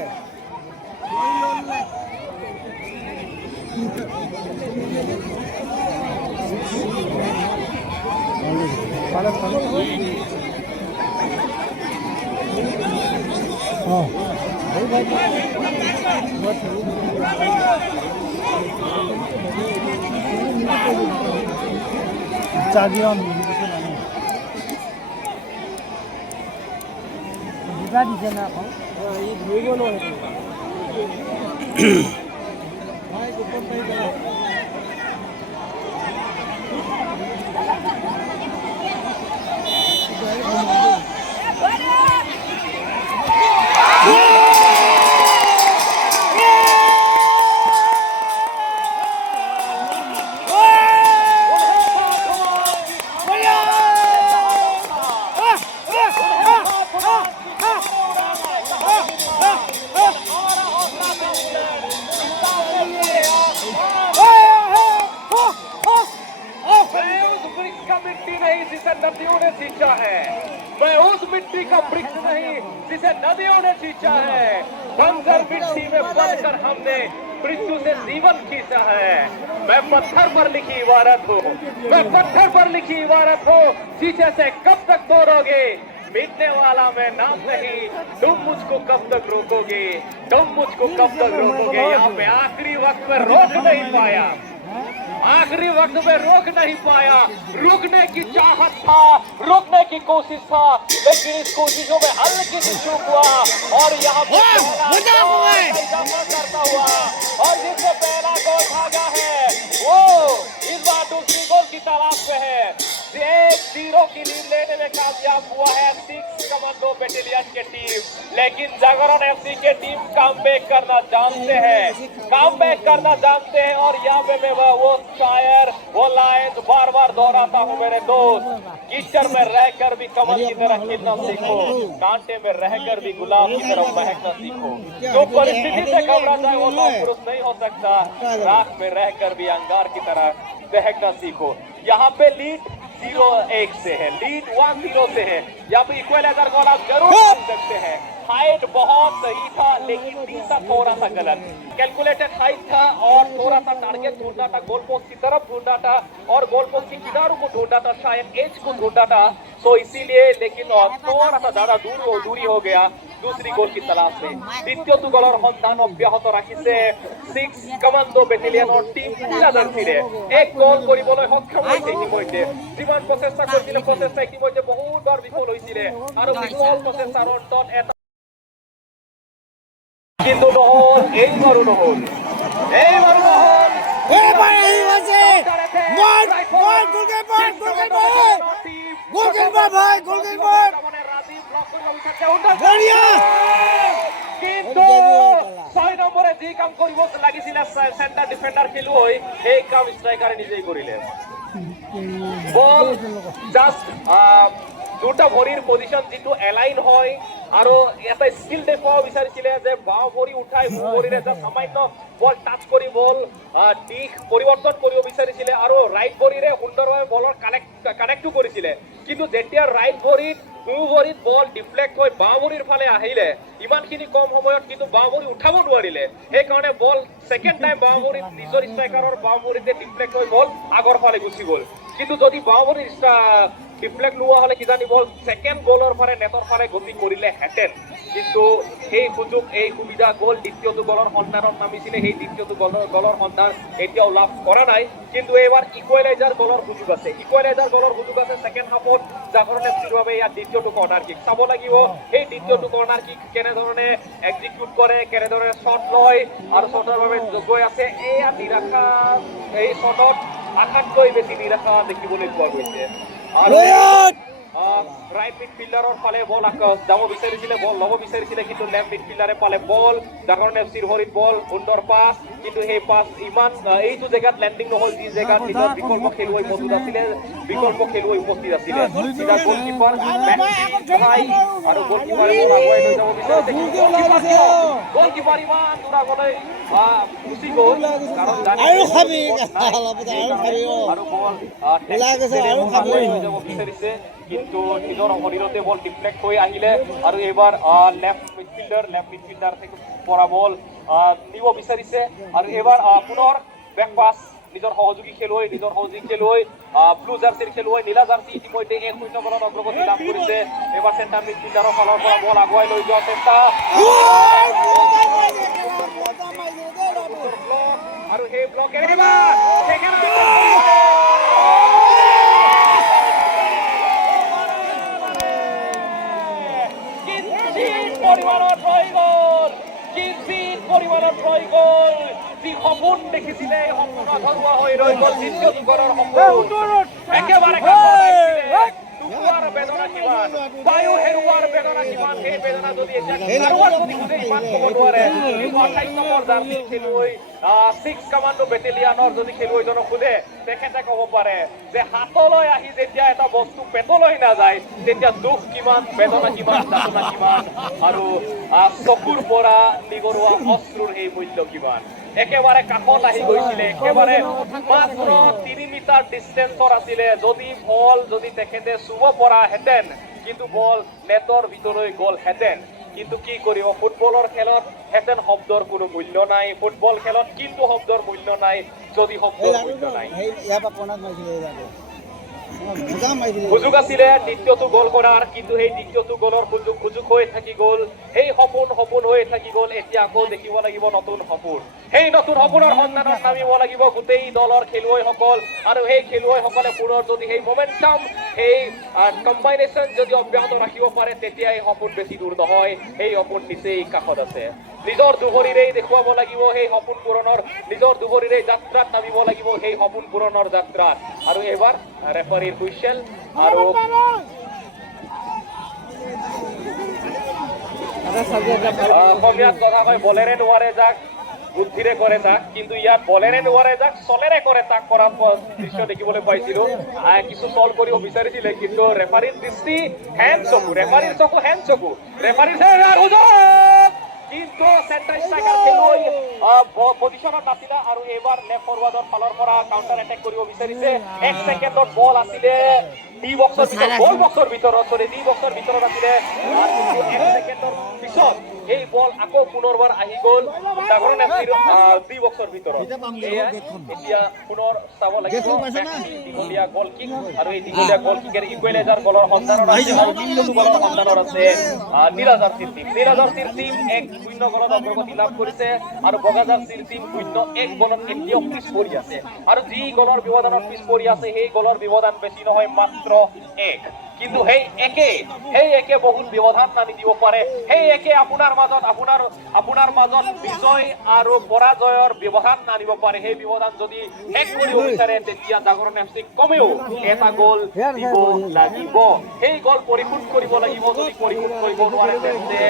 দিছে না আকৌ ধৰিব নোৱাৰে मैं उस मिट्टी का वृक्ष नहीं जिसे नदियों ने सींचा है बंजर मिट्टी में पलकर हमने मृत्यु से जीवन खींचा है मैं पत्थर पर लिखी इबारत हूँ मैं पत्थर पर लिखी इबारत हूँ शीशे से कब तक तोड़ोगे मिटने वाला मैं नाम नहीं तुम मुझको कब तक रोकोगे तुम मुझको कब तक रोकोगे यहाँ पे आखिरी वक्त में रोक नहीं पाया आखिरी वक्त में रोक नहीं पाया रुकने की चाहत था रुकने की कोशिश था लेकिन इस कोशिशों में हल्की सी चूक हुआ और यहाँ पे करता हुआ और जिससे पहला गोल भागा है वो इस बार दूसरी गोल की तलाश में है 1-0 की लीड लेने में कामयाब हुआ है 6 कमांडो बटालियन की टीम लेकिन जागरण एफसी के टीम कमबैक करना जानते हैं और यहाँ पे मैं वो शायर वो लाइन बार बार दोहराता हूँ मेरे दोस्त कीचड़ में रहकर भी कमल की तरह खिलना सीखो कांटे में रहकर भी गुलाब की तरह महकना सीखो जो परिस्थिति से घबरा जाए वो पुरुष नहीं हो सकता राख में रहकर भी अंगार की तरह दहकना सीखो यहाँ पे लीड 0-1 से है लीड 1-0 से है यहाँ पे इक्वलाइजर गोल आप जरूर ढूंढ सकते हैं हाइट बहुत सही था लेकिन तीसरा थोड़ा सा गलत कैलकुलेटेड हाइट था और थोड़ा सा टारगेट ढूंढना था गोल पोस्ट की तरफ ढूंढना था और गोल पोस्ट की किनारों को ढूंढना था शायद एज को ढूंढना था तो इसीलिए लेकिन थोड़ा सा ज्यादा दूरी हो गया दूसरी गोल की तलाश में द्वितीय गोलर सन्धान অব্যাহত ৰাখিছে 6 কমান্ডো বেটালিয়নৰ টিম নীলাদালচিৰে এক গোল কৰিবলৈ সক্ষম হৈছে ইতিমধ্যে যিমান প্ৰচেষ্টা কৰিছিল প্ৰচেষ্টা ইতিমধ্যে বহুবাৰ বিফল হৈছিল আৰু বিফল প্ৰচেষ্টাৰ অন্তত এটা কিন্তু নহল এইবাৰো নহল এবাৰ এই আছে বল বল গোলকিপাৰ গোলকিপাৰ গোলকিপাৰ ভাই গোলকিপাৰ বড়িয়া কিন্তু 6 নম্বৰে যে কাম কৰিব লাগিছিল সেন্টাৰ ডিফেন্ডাৰ খেলুৱৈ সেই কাম স্ট্ৰাইকাৰে নিজেই কৰিলে বল জাস্ট দুটা ভৰিৰ পজিশন যিটো এলাইন হয় আৰু এটা স্কিল দেখুৱাব বিচাৰিছিলে যে বাওঁ ভৰি উঠাই সোঁ ভৰিৰে এটা সামান্য বল টাচ কৰি বল দিশ পৰিৱৰ্তন কৰিব বিচাৰিছিলে আৰু ৰাইট ভৰিৰে সুন্দৰভাৱে বলৰ কানেক্টটো কৰিছিলে কিন্তু যেতিয়া ৰাইট ভৰিত সোঁ ভৰিত বল ডিফ্লেক্ট হৈ বাওঁ ভৰিৰ ফালে আহিলে ইমানখিনি কম সময়ত কিন্তু বাওঁ ভৰি উঠাব নোৱাৰিলে সেইকাৰণে বল সেকেন্ড টাইম বাওঁ ভৰিত নিজৰ ষ্ট্ৰাইকাৰৰ বাওঁ ভৰিতে ডিফ্লেক্ট হৈ বল আগৰ ফালে গুচি গ'ল কিন্তু যদি বাওঁ ভৰিৰ ডিফ্লেক্ট লোৱা হলে কিজানি বল সেকেন্ড গোলৰ ফালে নেটৰ ফালে গতি কৰিলে হেঁতেন কিন্তু সেই সুযোগ এই সুবিধা গ'ল দ্বিতীয়টো গলৰ সন্ধানত নামিছিলে সেই দ্বিতীয়টো গলৰ সন্ধান এতিয়াও লাভ কৰা নাই কিন্তু এবাৰ ইকুৱেলাইজাৰ গলৰ সুযোগ আছে সেকেন্ড হাফত জাগৰণ এফচিৰ বাবে ইয়াত দ্বিতীয়টো কৰ্নাৰ কিক চাব লাগিব সেই দ্বিতীয়টো কৰ্নাৰ কিক কেনেধৰণে এক্সিকিউট কৰে কেনেদৰে শ্বট লয় আৰু শ্বটৰ বাবে গৈ আছে এয়া নিৰাশা এই শ্বটত আটাইতকৈ বেছি নিৰাশা দেখিবলৈ পোৱা গৈছে আৰু ৰাইট মিডফিল্ডাৰৰ ফালে বল যাব বিচাৰিছিলে বল ল'ব বিচাৰিছিলে কিন্তু লেফট মিডফিল্ডাৰে পালে বল জাগৰণ এফচিৰ ভৰিত বল সুন্দৰ পাছ কিন্তু সেই পাছ ইমান এইটো জেগাত লেণ্ডিং নহল যি জেগাত নিজৰ বিকল্প খেলুৱৈ উপস্থিত আছিলে চিধা গলকিপাৰ আৰু গলকিপাৰে বল আগুৱাই লৈ যাব বিচাৰিছে গলকিপাৰ ইমান দূৰ আগলৈ গুচি গ'ল কাৰণ আৰু বল আগুৱাই লৈ যাব বিচাৰিছে কিন্তু নিজৰ শৰীৰতে বল ডিফ্লেক্ট হৈ আহিলে আৰু এবাৰ লেফট মিডফিল্ডাৰ থেকে পৰা বল নিব বিচাৰিছে আৰু এবাৰ পুনৰ বেক পাছ নিজৰ সহযোগী খেলুৱৈ ব্লু জাৰ্চিৰ খেলুৱৈ নীলা জাৰ্চি ইতিমধ্যে 1-0 বলত অগ্ৰগতি লাভ কৰিছে এবাৰ চেণ্টাৰ মিডফিল্ডাৰৰ ফালৰ পৰা বল আগুৱাই লৈ যোৱাৰ চেষ্টা আৰু সেই ব্লকেৰে পৰিমাণত ৰৈ গ'ল যি সপোন দেখিছিলে সপোন আধৰুৱা হৈ ৰৈ গ'ল দ্বিতীয় গলৰ সপোন একেবাৰে দুখৰ বেদনা কিমান বায়ু হেৰুৱাৰ বেদনা কিমান সেই বেদনা যদি ইমান ক'ব নোৱাৰে 28 নম্বৰ জাৰ্চি খেলুৱৈ 6 কমাণ্ডো বেটেলিয়ানৰ যদি খেলুৱৈজনক সোধে তেখেতে ক'ব পাৰে যে হাতলৈ আহি যেতিয়া এটা বস্তু পেটলৈ নাযায় তেতিয়া দুখ কিমান বেদনা কিমান যাতনা কিমান আৰু চকুৰ পৰা নিগৰুৱা অশ্ৰুৰ এই মূল্য কিমান একেবাৰে কাষত আহি গৈছিলে একেবাৰে মাত্ৰ 3 মিটাৰ ডিষ্টেন্সৰ আছিলে যদি তেখেতে চুব পৰা হেঁতেন কিন্তু বল নেটৰ ভিতৰলৈ গ'ল হেঁতেন কিন্তু কি কৰিব ফুটবলৰ খেলত হেঁতেন শব্দৰ কোনো মূল্য নাই ফুটবল খেলত কিন্তু শব্দৰ মূল্য নাই যদি শব্দৰ মূল্য নাই সুযোগ আছিলে দ্বিতীয়টো গ'ল কৰাৰ কিন্তু সেই দ্বিতীয়টো গ'লৰ সুযোগ হৈ থাকি গ'ল সেই সপোন হৈ থাকি গ'ল এতিয়া আকৌ দেখিব লাগিব নতুন সপোন সেই নতুন সপোনৰ সন্ধানত নামিব লাগিব গোটেই দলৰ খেলুৱৈসকল আৰু সেই খেলুৱৈসকলে পুনৰ যদি সেই মোমেন্টাম সেই কম্বাইনেশ্যন যদি অব্যাহত ৰাখিব পাৰে তেতিয়া এই সপোন বেছি দূৰ নহয় সেই সপোন নিচেই কাষত আছে নিজৰ দুভৰিৰেই দেখুৱাব লাগিব সেই সপোন পূৰণৰ নিজৰ দুভৰিৰেই যাত্ৰাত নামিব লাগিব সেই সপোন পূৰণৰ যাত্ৰাত আৰু এবাৰ ৰেফাৰীৰ হুইচেল আৰু অসমীয়াত কথা কয় বলেৰে নোৱাৰে যাক বুদ্ধিৰে কৰে তাক কিন্তু ইয়াত বলেৰে নোৱাৰে যাক চলেৰে কৰে তাক কৰা দৃশ্য দেখিবলৈ পাইছিলো কিছু চল কৰিব বিচাৰিছিলে কিন্তু ৰেফাৰীৰ দৃষ্টি ৰেফাৰীৰ চকু কিন্তু চেণ্টাৰ ষ্ট্ৰাইকাৰ খেলুৱৈ পজিশ্যনত নাছিলে আৰু এবাৰ লেফ্ট ফৰৱাৰ্ডৰ ফালৰ পৰা কাউণ্টাৰ এটেক কৰিব বিচাৰিছে 1 ছেকেণ্ডত বল আছিলে ডি বক্সৰ ভিতৰত আছিলে আৰু 1 ছেকেণ্ডৰ পিছত এই বল আকৌ পুনৰবাৰ আহি গ'ল জাগৰণ এফচিৰ ডি বক্সৰ ভিতৰত এতিয়া পুনৰ চাব লাগিব দীঘলীয়া গল কিক আৰু এই দীঘলীয়া গল কিকেৰ ইকুৱেলাইজাৰ গলৰ সন্ধানত আছে আৰু দ্বিতীয়টো গলৰ সন্ধানত আছে নীলা জাৰ্চিৰ টিম 1-0 গলত অগ্ৰগতি লাভ কৰিছে আৰু বগা জাৰ্চিৰ টিম 0-1 গলত এতিয়াও পিছ পৰি আছে আৰু যি গলৰ ব্যৱধানত পিছ পৰি আছে সেই গলৰ ব্যৱধান বেছি নহয় মাত্ৰ 1 কিন্তু সেই একে বহুত ব্যৱধান নানি দিব পাৰে সেই একে আপোনাৰ মাজত বিজয় আৰু পৰাজয়ৰ ব্যৱধান নানিব পাৰে সেই ব্যৱধান যদি শেষ কৰিব বিচাৰে তেতিয়া জাগৰণ এফচি কমেও এটা গ'ল দিব লাগিব সেই গ'ল পৰিশোধ কৰিব লাগিব যদি পৰিশোধ কৰিব নোৱাৰে তেন্তে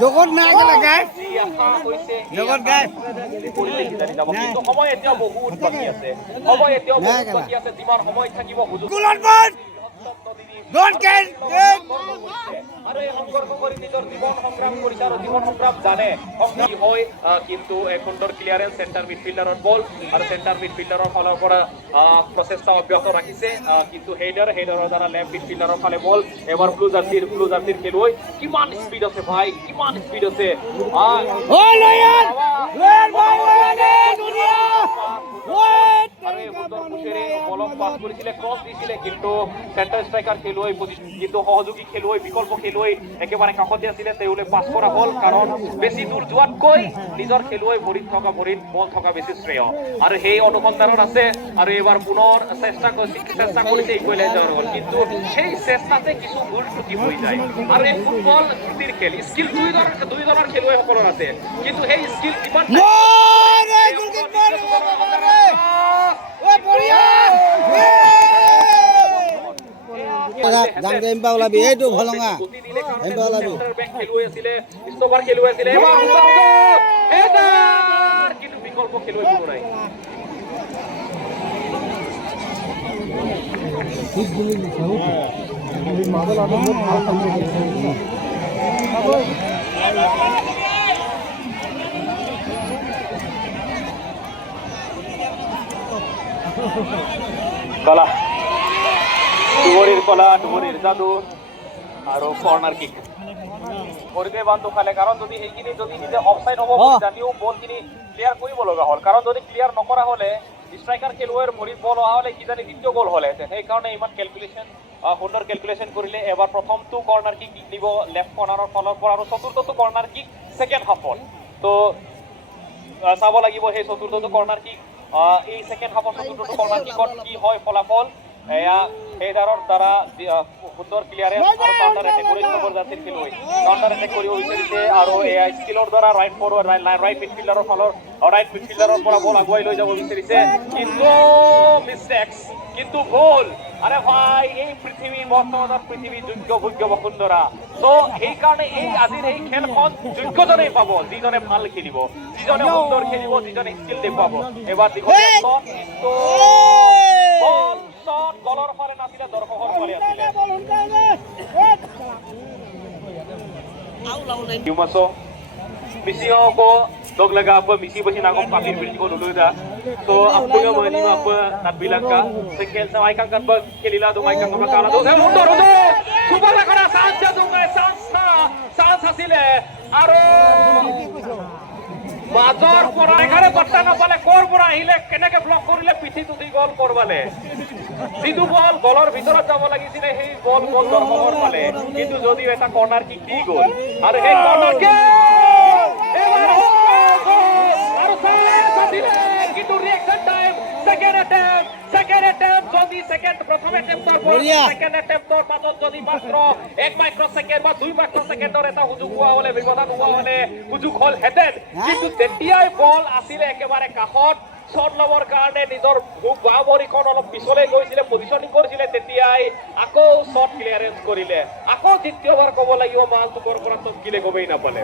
জগত নাই গেলা গাইছ যি আশা হৈছে জগত গাইছ কিন্তু সময় এতিয়াও বহুত বাকী আছে যিমান সময় থাকিব সুযোগ ডোন্ট কেয়ার আৰু এই সংঘৰ্ষ কৰি নিজৰ জীৱন সংগ্ৰাম কৰিছে আৰু জীৱন সংগ্ৰাম জানে সংগ্ৰামী হয় কিন্তু এক সুন্দৰ ক্লিয়াৰেন্স চেণ্টাৰ মিডফিল্ডাৰৰ বল আৰু চেণ্টাৰ মিডফিল্ডাৰৰ ফালৰ পৰা প্ৰচেষ্টা অব্যাহত ৰাখিছে কিন্তু হেডাৰৰ দ্বাৰা লেফ্ট মিডফিল্ডাৰৰ ফালে বল এবাৰ ব্লু জাৰ্চিৰ খেলুৱৈ কিমান স্পীড আছে ভাই কিমান স্পীড আছে ও লয়াৰ ভাই লয়াৰ দুনিয়া আৰু এই সুন্দৰ পুছেৰে বলক পাছ কৰিছিলে ক্ৰছ দিছিলে কিন্তু চেণ্টাৰ ষ্ট্ৰাইকাৰ খেলুৱৈ কিন্তু সহযোগী খেলুৱৈ বিকল্প খেলুৱৈ একেবাৰে কাষতে আছিলে তেওঁলোকে পাছ কৰা হ'ল কাৰণ বেছি দূৰ যোৱাতকৈ নিজৰ খেলুৱৈ ভৰিত বল থকা বেছি শ্ৰেয় আৰু সেই অনুসন্ধানত আছে আৰু এইবাৰ পুনৰ চেষ্টা কৰিছে ইকুৱেলাইজাৰ হ'ল কিন্তু সেই চেষ্টাতে কিছু ভুল ত্ৰুটি হৈ যায় আৰু এই ফুটবল ত্ৰুটিৰ খেল স্কিল দুই দলৰ খেলুৱৈসকলৰ আছে কিন্তু সেই স্কিল কিমান জানকে এম্পা ওলাবি এইটো ভলঙা এম্পা ওলাবি খেলুৱৈ আছিলে ষ্টপাৰ খেলুৱৈ আছিলে কিন্তু বিকল্প খেলুৱৈ কোনো নাই কলা ডুবুৰীৰ যাদু আৰু কৰ্নাৰ কিক ভৰিতে বান্ধ খালে কাৰণ যদি সেইখিনি যদি নিজে অফসাইড হ'ব জানিও বলখিনি ক্লিয়াৰ কৰিব লগা হ'ল কাৰণ যদি ক্লিয়াৰ নকৰা হ'লে ষ্ট্ৰাইকাৰ খেলুৱৈৰ ভৰিত বল অহা হ'লে কিজানি দ্বিতীয় গ'ল হ'লেহেঁতেন সেইকাৰণে ইমান সুন্দৰ কেলকুলেশ্যন কৰিলে এবাৰ প্ৰথমটো কৰ্নাৰ কিক দিব লেফ্ট কৰ্নাৰৰ ফালৰ পৰা আৰু চতুৰ্থটো কৰ্নাৰ কিক ছেকেণ্ড হাফত তো চাব লাগিব সেই চতুৰ্থটো কৰ্নাৰ কিক এই ছেকেণ্ড হাফৰ চতুৰ্থটো কৰ্নাৰ কিকত কি হয় ফলাফল এয়া হেডাৰৰ দ্বাৰা সুন্দৰ ক্লিয়াৰেন্স আৰু কাউণ্টাৰ এটেক কৰি নম্বৰ জাৰ্চিৰ খেলুৱৈ কাউণ্টাৰ এটেক কৰিব বিচাৰিছে আৰু এয়া স্কিলৰ দ্বাৰা ৰাইট মিডফিল্ডাৰৰ পৰা বল আগুৱাই লৈ যাব বিচাৰিছে কিন্তু মিষ্টেক্স কিন্তু গ'ল আৰে ভাই এই পৃথিৱীৰ বৰ্তমানৰ পৃথিৱী যোগ্য বসুন্ধৰা তো সেইকাৰণে আজিৰ এই খেলখন যোগ্যজনেই পাব যিজনে ভাল খেলিব যিজনে সুন্দৰ খেলিব যিজনে স্কিল দেখুৱাব এবাৰ দীঘলীয়া শ্বট গলৰ ফালে নাছিলে দৰ্শকৰ ফালে আছিলে misiyo ko doglaga apa misi basi nagong pakir beli ko dulu dah so apa yang mani apa nak bilang ka sekian sa ai kan ba kelila do mai kan ba kala do mundur subala kara sancha do sans hasile aro মাজৰ পৰা এখানে বাৰ্তা নাপালে কৰ পৰা আহিলে কেনেকে ব্লক কৰিলে পিঠিত উঠি গল কৰবালে যিটো বল গলৰ ভিতৰত যাব লাগিছিলে সেই বল দৰ্শকৰ ফালে কিন্তু যদিও এটা কৰ্নাৰ কিক দি গল আৰু সেই কৰ্নাৰ কিক কিন্তু ৰিয়েকশন টাইম সেকেন্ড অ্যাটেম্প যদি সেকেন্ড প্ৰথম অ্যাটেম্পৰ পৰ সেকেন্ড অ্যাটেম্পৰ পাছত যদি মাত্ৰ 1 মাইক্ৰ'ছেকেণ্ড বা 2 মাইক্ৰ'ছেকেণ্ডৰ এটা সুযোগ হোৱা হলে ব্যৱধান হোৱা হলে সুযোগ হল হেতেন কিন্তু তেতিয়াই বল আছিল একেবাৰে কাষত শট লবৰ কাৰণে নিজৰ বাঁ ভৰিখন অলপ পিছলৈ গৈছিলে পজিশনিং কৰিছিলে তেতিয়াই আকৌ শট ক্লিয়াৰেন্স কৰিলে আকৌ দ্বিতীয়বাৰ ক'ব লাগিব মাল দুকৰ পৰা টপকিলে গমেই নাপালে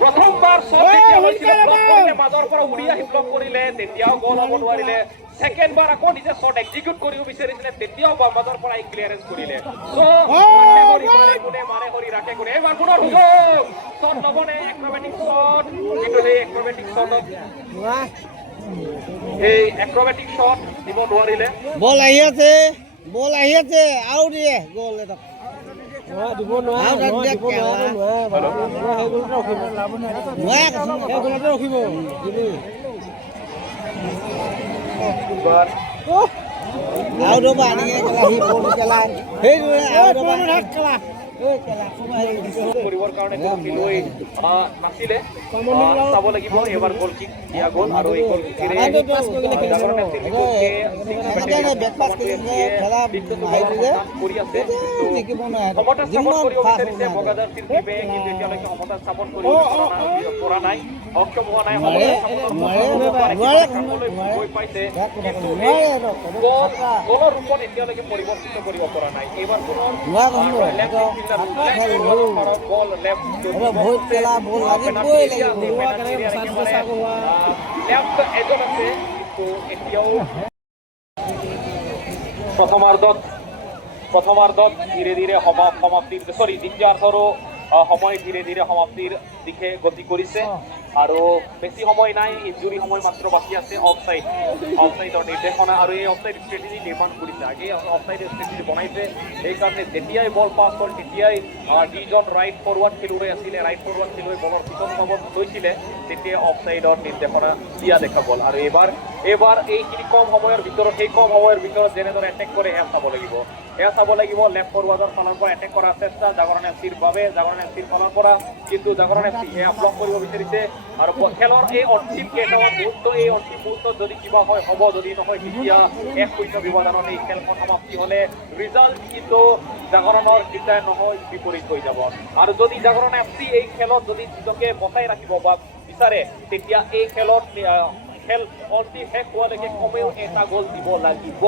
প্ৰথমবাৰ শট যেতিয়া হৈছিলে ব্লক কৰিলে মাজৰ পৰা উৰি আহি ব্লক কৰিলে তেতিয়াও গল হ'ব নোৱাৰিলে সেকেন্ড বাৰ আকৌ নিজে শট এক্সিকিউট কৰিব বিচাৰিছিলে তেতিয়াও মাজৰ পৰা ক্লিয়াৰেন্স কৰিলে সো মাৰে হৰি ৰাখে কোনে এবাৰ পুনৰ সুযোগ শট লবনে এক্ৰবেটিক শট কিন্তু সেই এক্ৰবেটিক শটত এই এক্ৰবেটিক শট দিব নোৱাৰিলে বল আহি আছে আউ দিয়ে গল এটা দিব নোৱাৰে ৰখিব আউ দবা আনি কেলা হি বল কেলা হেই আউ দবা হাত কেলা কৰিবৰ কাৰণে কোনো খেলুৱৈ নাছিলে চাব লাগিব এবাৰ গ'ল কিক দিয়া গ'ল আৰু এই গ'ল কিকেৰে জাগৰণ এফচিৰ বিপক্ষে কৰি আছে সমতা স্থাপন কৰিব বিচাৰিছে বগা জাৰ্চিৰ টিমে কিন্তু এতিয়ালৈকে সমতা স্থাপন কৰিব পৰা নাই সক্ষম হোৱা নাই গৈ পাইছে কিন্তু গ'লৰ ৰূপত এতিয়ালৈকে পৰিৱৰ্তিত কৰিব পৰা নাই এইবাৰ প্ৰথমাৰ্ধত ধীৰে ধীৰে সমাপ্তিৰ দ্বিতীয়াৰ্ধৰো সময় ধীৰে ধীৰে সমাপ্তিৰ দিশে গতি কৰিছে আৰু বেছি সময় নাই ইনজুৰি সময় মাত্ৰ বাকী আছে অফসাইডৰ নিৰ্দেশনা আৰু এই অফসাইড ষ্ট্ৰেটেজি নিৰ্মাণ কৰিছে আগে অফসাইড ষ্ট্ৰেটেজি বনাইছে সেইকাৰণে যেতিয়াই বল পাছ হ'ল তেতিয়াই যিজন ৰাইট ফৰৱাৰ্ড খেলুৱৈ আছিলে ৰাইট ফৰৱাৰ্ড খেলুৱৈ বলৰ পিছত লৈছিলে তেতিয়া অফসাইডৰ নিৰ্দেশনা দিয়া দেখা গ'ল আৰু এইবাৰ এইখিনি কম সময়ৰ ভিতৰত সেই কম সময়ৰ ভিতৰত যেনেদৰে এটেক কৰে সেয়া চাব লাগিব লেফ্ট ফৰৱাৰ্ডৰ ফালৰ পৰা এটেক কৰাৰ চেষ্টা জাগৰণ এফচিৰ বাবে জাগৰণ এফচিৰ ফালৰ পৰা কিন্তু জাগৰণ এফচি সেয়া ব্লক কৰিব বিচাৰিছে আৰু খেলৰ এই অন্তিম কেইটামান মুহূৰ্ত এই অন্তিম মুহূৰ্তত যদি কিবা হয় হ'ব যদি নহয় তেতিয়া 1-0 ব্যৱধানত এই খেলখন সমাপ্তি হ'লে ৰিজাল্ট কিন্তু জাগৰণৰ হিতায় নহয় বিপৰীত হৈ যাব আৰু যদি জাগৰণ এফচি এই খেলত যদি নিজকে বচাই ৰাখিব বা বিচাৰে তেতিয়া এই খেলত খেল অন্তিম শেষ হোৱালৈকে কমেও এটা গ'ল দিব লাগিব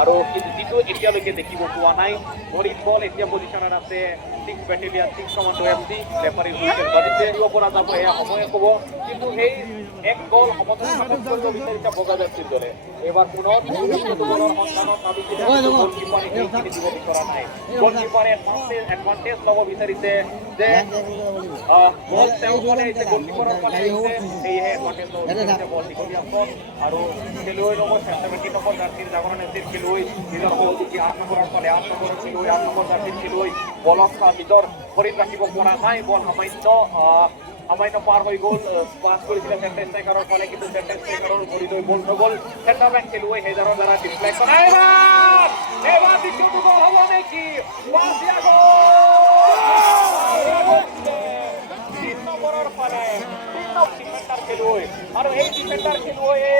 আৰু যিটো এতিয়ালৈকে দেখিব পোৱা নাই ভৰিত বল এতিয়া পজিশ্যনত আছে 6 বেটেলিয়ান 6 কমাণ্ডো এফচি ৰেফাৰীৰ হুইচেল বাজিছে দিব পৰা যাব এয়া সময়ে ক'ব কিন্তু সেই এক গ'ল সমতা স্থাপন কৰিব বিচাৰিছে বগা জাৰ্চিৰ দলে এইবাৰ পুনৰ দলৰ সন্ধানত নামিছিলে গলকিপাৰে এইখিনি দিব বিচৰা নাই গলকিপাৰে এডভান্টেজ ল'ব বিচাৰিছে যে বল তেওঁ ফালে যে গলকিপাৰৰ ফালে আহিছে সেয়েহে এডভান্টেজ ল'ব বিচাৰিছে বল দীঘলীয়া আৰু খেলুৱৈ নম্বৰ 70 নম্বৰ জাৰ্চিৰ জাগৰণ এফচিৰ খেলুৱৈ নিজৰ সহযোগী 8 নম্বৰৰ ফালে 8 নম্বৰৰ খেলুৱৈ 8 নম্বৰ জাৰ্চিৰ খেলুৱৈ বলক নিজৰ ভৰিত ৰাখিব পৰা নাই বল সামান্য পাৰ হৈ গ'ল পাছ কৰিছিলে চেণ্টাৰ ষ্ট্ৰাইকাৰৰ ফালে কিন্তু চেণ্টাৰ ষ্ট্ৰাইকাৰৰ ভৰিলৈ বল নগ'ল চেণ্টাৰ বেক খেলুৱৈ হেজাৰৰ দ্বাৰা ডিফ্লেক্ট কৰা এইবাৰ দ্বিতীয়টো গ'ল হ'ব নেকি পাছ দিয়া গ'ল 3 নম্বৰৰ ফালে 3 নম্বৰ ডিফেন্ডাৰ খেলুৱৈ আৰু এই ডিফেন্ডাৰ খেলুৱৈয়ে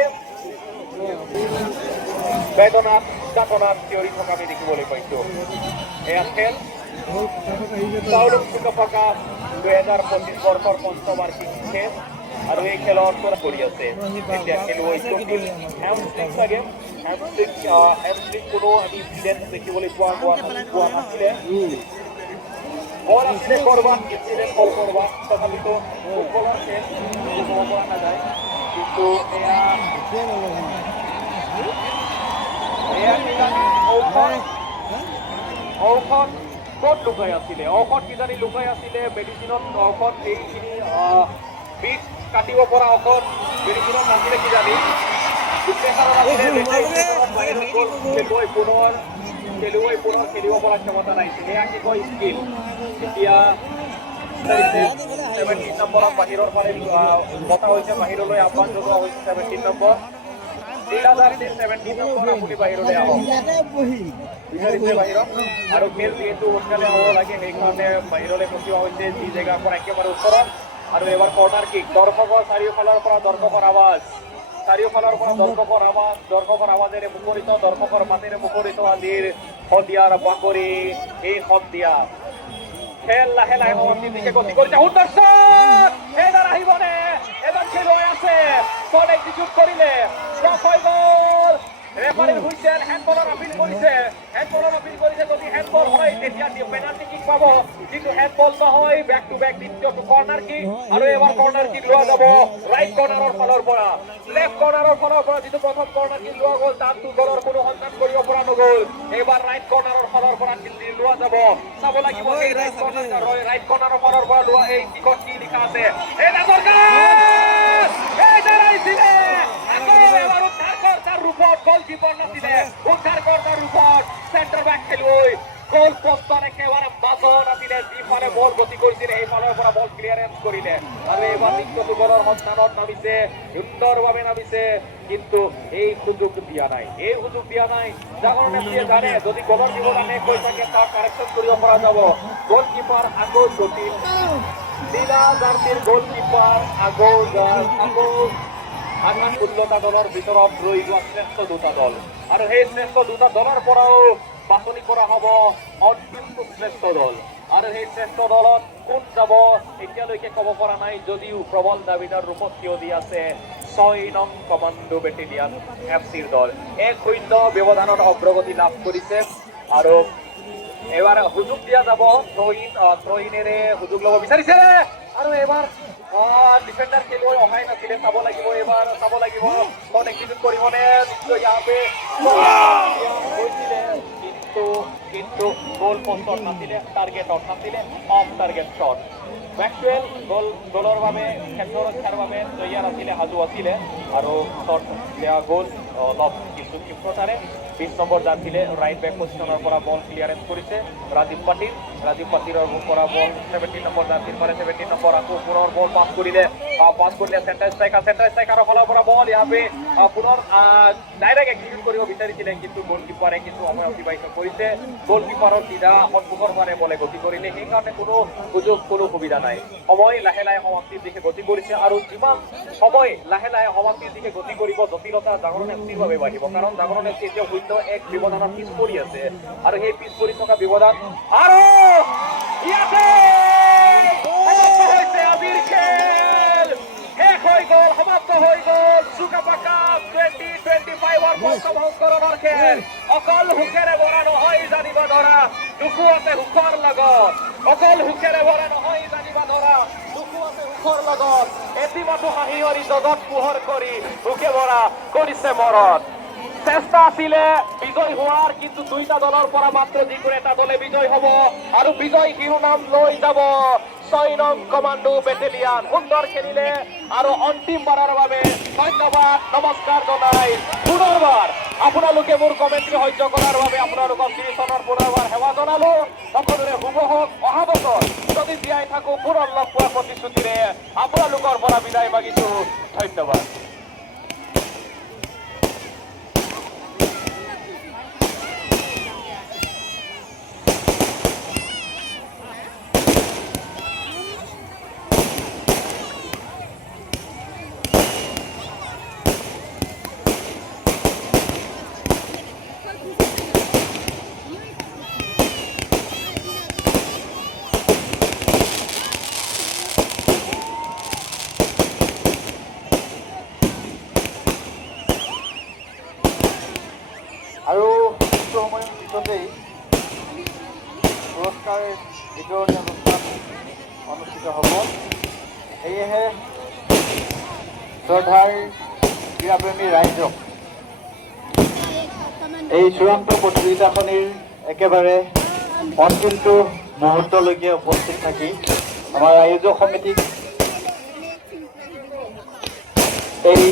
বেদনাত যাতনাত থিয়ৰি থকা আমি দেখিবলৈ পাইছোঁ এয়া খেল চাউলুং চুকাফাকা 2025 বৰ্ষৰ পঞ্চবাৰ্ষিক খেল আৰু এই খেলত কৰি আছে এতিয়া খেলুৱৈ হেমষ্ট্ৰিং চাগে হেমষ্ট্ৰিং কোনো ইনচিডেণ্ট দেখিবলৈ পোৱা নাছিলে বল আছিলে কৰবাত ইনচিডেণ্ট হ'ল কৰবাত তথাপিতো ফুটবলৰ খেল ক'ব পৰা নাযায় কিন্তু ঔষধ ক'ত লুকাই আছিলে ঔষধ কিজানি লুকাই আছিলে মেডিচিনত ঔষধ এইখিনি বিষ কাটিব পৰা ঔষধ মেডিচিনত নাছিলে কিজানি খেলুৱৈ পুনৰ খেলিব পৰা ক্ষমতা নাইছিল এয়া কি কয় স্কিল এতিয়া 17 নম্বৰত বাহিৰৰ ফালে বতা হৈছে বাহিৰলৈ আহ্বান জনোৱা হৈছে 17 নম্বৰ 17 নম্বৰ আপুনি বাহিৰলৈ আহক বিচাৰিছে বাহিৰত আৰু খেল যিহেতু সোনকালে হ'ব লাগে সেইকাৰণে বাহিৰলৈ পঠিওৱা হৈছে যি জেগাৰ পৰা একেবাৰে ওচৰত আৰু এবাৰ কৰ্ণাৰ কিক দৰ্শকৰ চাৰিওফালৰ পৰা দৰ্শকৰ আৱাজেৰে মুখৰিত দৰ্শকৰ মাতেৰে মুখৰিত আজিৰ সন্ধিয়াৰ বাকৰি এই সন্ধিয়া খেল লাহে লাহে সমাপ্তিৰ দিশে গতি কৰিছে এইবাৰ আহিবনে এজন খেলুৱৈ আছে বল এক্সিকিউট কৰিলে ব্লক হৈ গ'ল ৰেফাৰীৰ হুইচেল হেণ্ডবলৰ আপিল কৰিছে যদি হেণ্ডবল হয় তেতিয়া পেনাল্টি কিক পাব কিন্তু হেণ্ডবল নহয় বেক টু বেক দ্বিতীয়টো কৰ্ণাৰ কিক আৰু এবাৰ কৰ্ণাৰ কিক লোৱা যাব ৰাইট কৰ্ণাৰৰ ফালৰ পৰা লেফ্ট কৰ্ণাৰৰ ফালৰ পৰা যিটো প্ৰথম কৰ্ণাৰ কিক লোৱা গ'ল তাত গ'লৰ কোনো সন্ধান কৰিব পৰা নগ'ল এইবাৰ ৰাইট কৰ্ণাৰৰ ফালৰ পৰা লোৱা যাব চাব লাগিব এই ৰাইট কৰ্ণাৰৰ ফালৰ পৰা লোৱা এই কিকত কি লিখা আছে গোলকিপাৰ নাছিলে উদ্ধাৰ কৰাৰ ৰূপত চেণ্টাৰ বেক খেলুৱৈ গোল পোষ্টৰ একেবাৰে মাজত আছিলে যিফালে বল গতি কৰিছিলে সেইফালৰ পৰা বল ক্লিয়াৰেন্স কৰিলে আৰু এইবাৰ দ্বিতীয়টো গলৰ সন্ধানত নামিছে সুন্দৰভাৱে নামিছে কিন্তু এই সুযোগ দিয়া নাই জাগৰণ এফচিয়ে জানে যদি গলৰ ব্যৱধান কৈ থাকে তাক কাৰেকশ্যন কৰিব পৰা যাব গোলকিপাৰ আগো জটিল নীলা জাৰ্চিৰ গোলকিপাৰ আগো আঘাত 16টা দলৰ ভিতৰত ৰৈ যোৱা শ্ৰেষ্ঠ দুটা দল আৰু সেই শ্ৰেষ্ঠ দুটা দলৰ পৰাও বাছনি কৰা হ'ব অন্তিমটো শ্ৰেষ্ঠ দল আৰু সেই শ্ৰেষ্ঠ দলত কোন যাব এতিয়ালৈকে ক'ব পৰা নাই যদিও প্ৰবল দাবিদাৰ ৰূপত থিয় দি আছে 6 নং কমাণ্ডো বেটেলিয়ান এফচিৰ দল 1-0 ব্যৱধানত অগ্ৰগতি লাভ কৰিছে আৰু এবাৰ সুযোগ দিয়া যাব থ্ৰইনেৰে সুযোগ ল'ব বিচাৰিছে আৰু এবাৰ ডিফেন্ডাৰ খেলুৱৈ অহাই নাছিলে চাব লাগিব এবাৰ চাব লাগিব কোন এক্সিকিউট কৰিবনে নিশ্চয় ইয়াতে হৈছিলে কিন্তু গোল পোষ্টত নাছিলে টাৰ্গেটত নাছিলে অফ টাৰ্গেট শ্বট মেক্সৱেল গোলৰ বাবে ক্ষেত্ৰৰক্ষাৰ বাবে তৈয়াৰ আছিলে সাজু আছিলে আৰু শ্বট দিয়া গোল অলপ কিছু ক্ষিপ্ৰতাৰে 20 নম্বৰ জাৰ্চিলে ৰাইট বেক পজিশ্যনৰ পৰা বল ক্লিয়াৰেন্স কৰিছে ৰাজীৱ পাটিৰৰ পৰা বল 17 নম্বৰ জাৰ্চিৰ পৰা 17 নম্বৰ আকৌ পুনৰ বল পাছ কৰিলে চেণ্টাৰ ষ্ট্ৰাইকাৰৰ ফালৰ পৰা বল ইয়াতে পুনৰ ডাইৰেক্ট এক্সিকিউট কৰিব বিচাৰিছিলে কিন্তু গোলকিপাৰে কিন্তু সময় অতিবাহিত কৰিছে গোলকিপাৰৰ চিধা সন্মুখৰ ফালে বলে গতি কৰিলে সেইকাৰণে কোনো সুযোগ কোনো সুবিধা নাই সময় লাহে লাহে সমাপ্তিৰ দিশে গতি কৰিছে আৰু যিমান সময় লাহে লাহে সমাপ্তিৰ দিশে গতি কৰিব জটিলতা জাগৰণ এফচিৰ বাবে বাঢ়িব কাৰণ জাগৰণ এফচি এতিয়া 0-1 ব্যৱধানত পিছ পৰি আছে আৰু সেই পিছ পৰি থকা ব্যৱধান আৰু ইয়াতে হৈছে আবিৰ খেল শেষ হৈ গ'ল সমাপ্ত হৈ গ'ল চুকাফা কাপ 2025 প্ৰথম সংস্কৰণৰ খেল অকল সুখেৰে ভৰা নহয় জানিব ধৰা দুখো আছে সুখৰ লগত অকল সুখেৰে ভৰা নহয় জানিব ধৰা দুখো আছে সুখৰ লগত এটিমাটো হাঁহি হৰি জগত পোহৰ কৰি সুখে ভৰা কৰিছে মৰণ চেষ্টা আছিলে বিজয় হোৱাৰ কিন্তু দুইটা দলৰ পৰা মাত্ৰ যিকোনো এটা দলে বিজয় হ'ব আৰু বিজয় শিৰোনাম লৈ যাব 6 নং কমাণ্ডো বেটেলিয়ান সুন্দৰ খেলিলে আৰু অন্তিমবাৰৰ বাবে ধন্যবাদ নমস্কাৰ জনাই পুনৰবাৰ আপোনালোকে মোৰ কমেণ্ট্ৰি সহ্য কৰাৰ বাবে আপোনালোকক চিৰিচনৰ পুনৰবাৰ সেৱা জনালো সকলোৰে শুভ হওক অহা বছৰ যদি জীয়াই থাকো পুনৰ লগ পোৱাৰ প্ৰতিশ্ৰুতিৰে আপোনালোকৰ পৰা বিদায় মাগিছো ধন্যবাদ আৰু কিছু সময়ৰ পিছতেই পুৰস্কাৰ বিতৰণী অনুষ্ঠান অনুষ্ঠিত হ'ব সেয়েহে শ্ৰদ্ধাৰ ক্ৰীড়াপ্ৰেমী ৰাইজক এই চূড়ান্ত প্ৰতিযোগিতাখনিৰ একেবাৰে অন্তিমটো মুহূৰ্তলৈকে উপস্থিত থাকি আমাৰ আয়োজক সমিতিক এই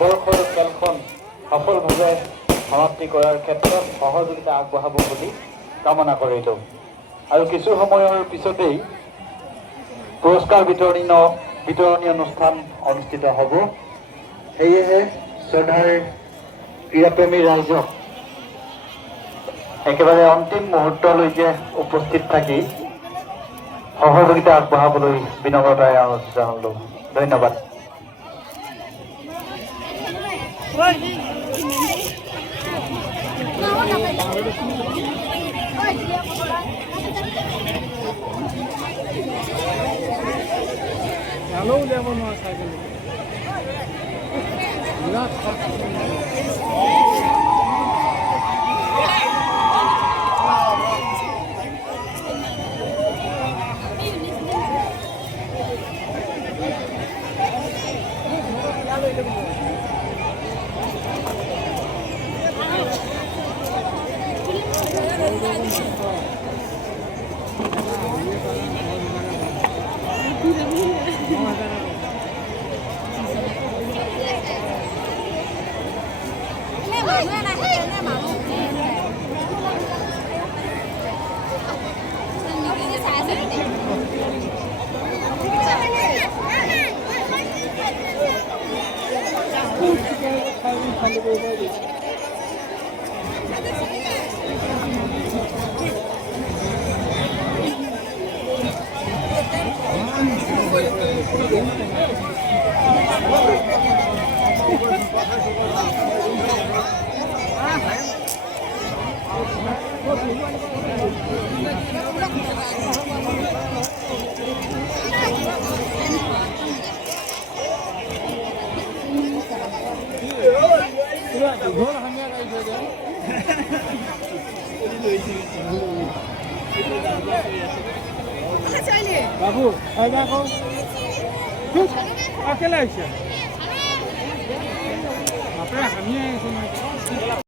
বৰ্ষৰ খেলখন সফলভাৱে সমাপ্তি কৰাৰ ক্ষেত্ৰত সহযোগিতা আগবঢ়াব বুলি কামনা কৰিলোঁ আৰু কিছু সময়ৰ পিছতেই পুৰস্কাৰ বিতৰণী অনুষ্ঠান অনুষ্ঠিত হ'ব সেয়েহে শ্ৰদ্ধাৰ ক্ৰীড়াপ্ৰেমী ৰাইজক একেবাৰে অন্তিম মুহূৰ্তলৈকে উপস্থিত থাকি সহযোগিতা আগবঢ়াবলৈ বিনম্ৰতাৰে অনুৰোধ জনালোঁ ধন্যবাদ জানো উলিয়াব নোৱাৰা চাইকেল বিৰাট ঘোর হামিয়া গাইছে যে বাবু এই দেখো চুপ अकेला আইছে আপনারা হামিয়া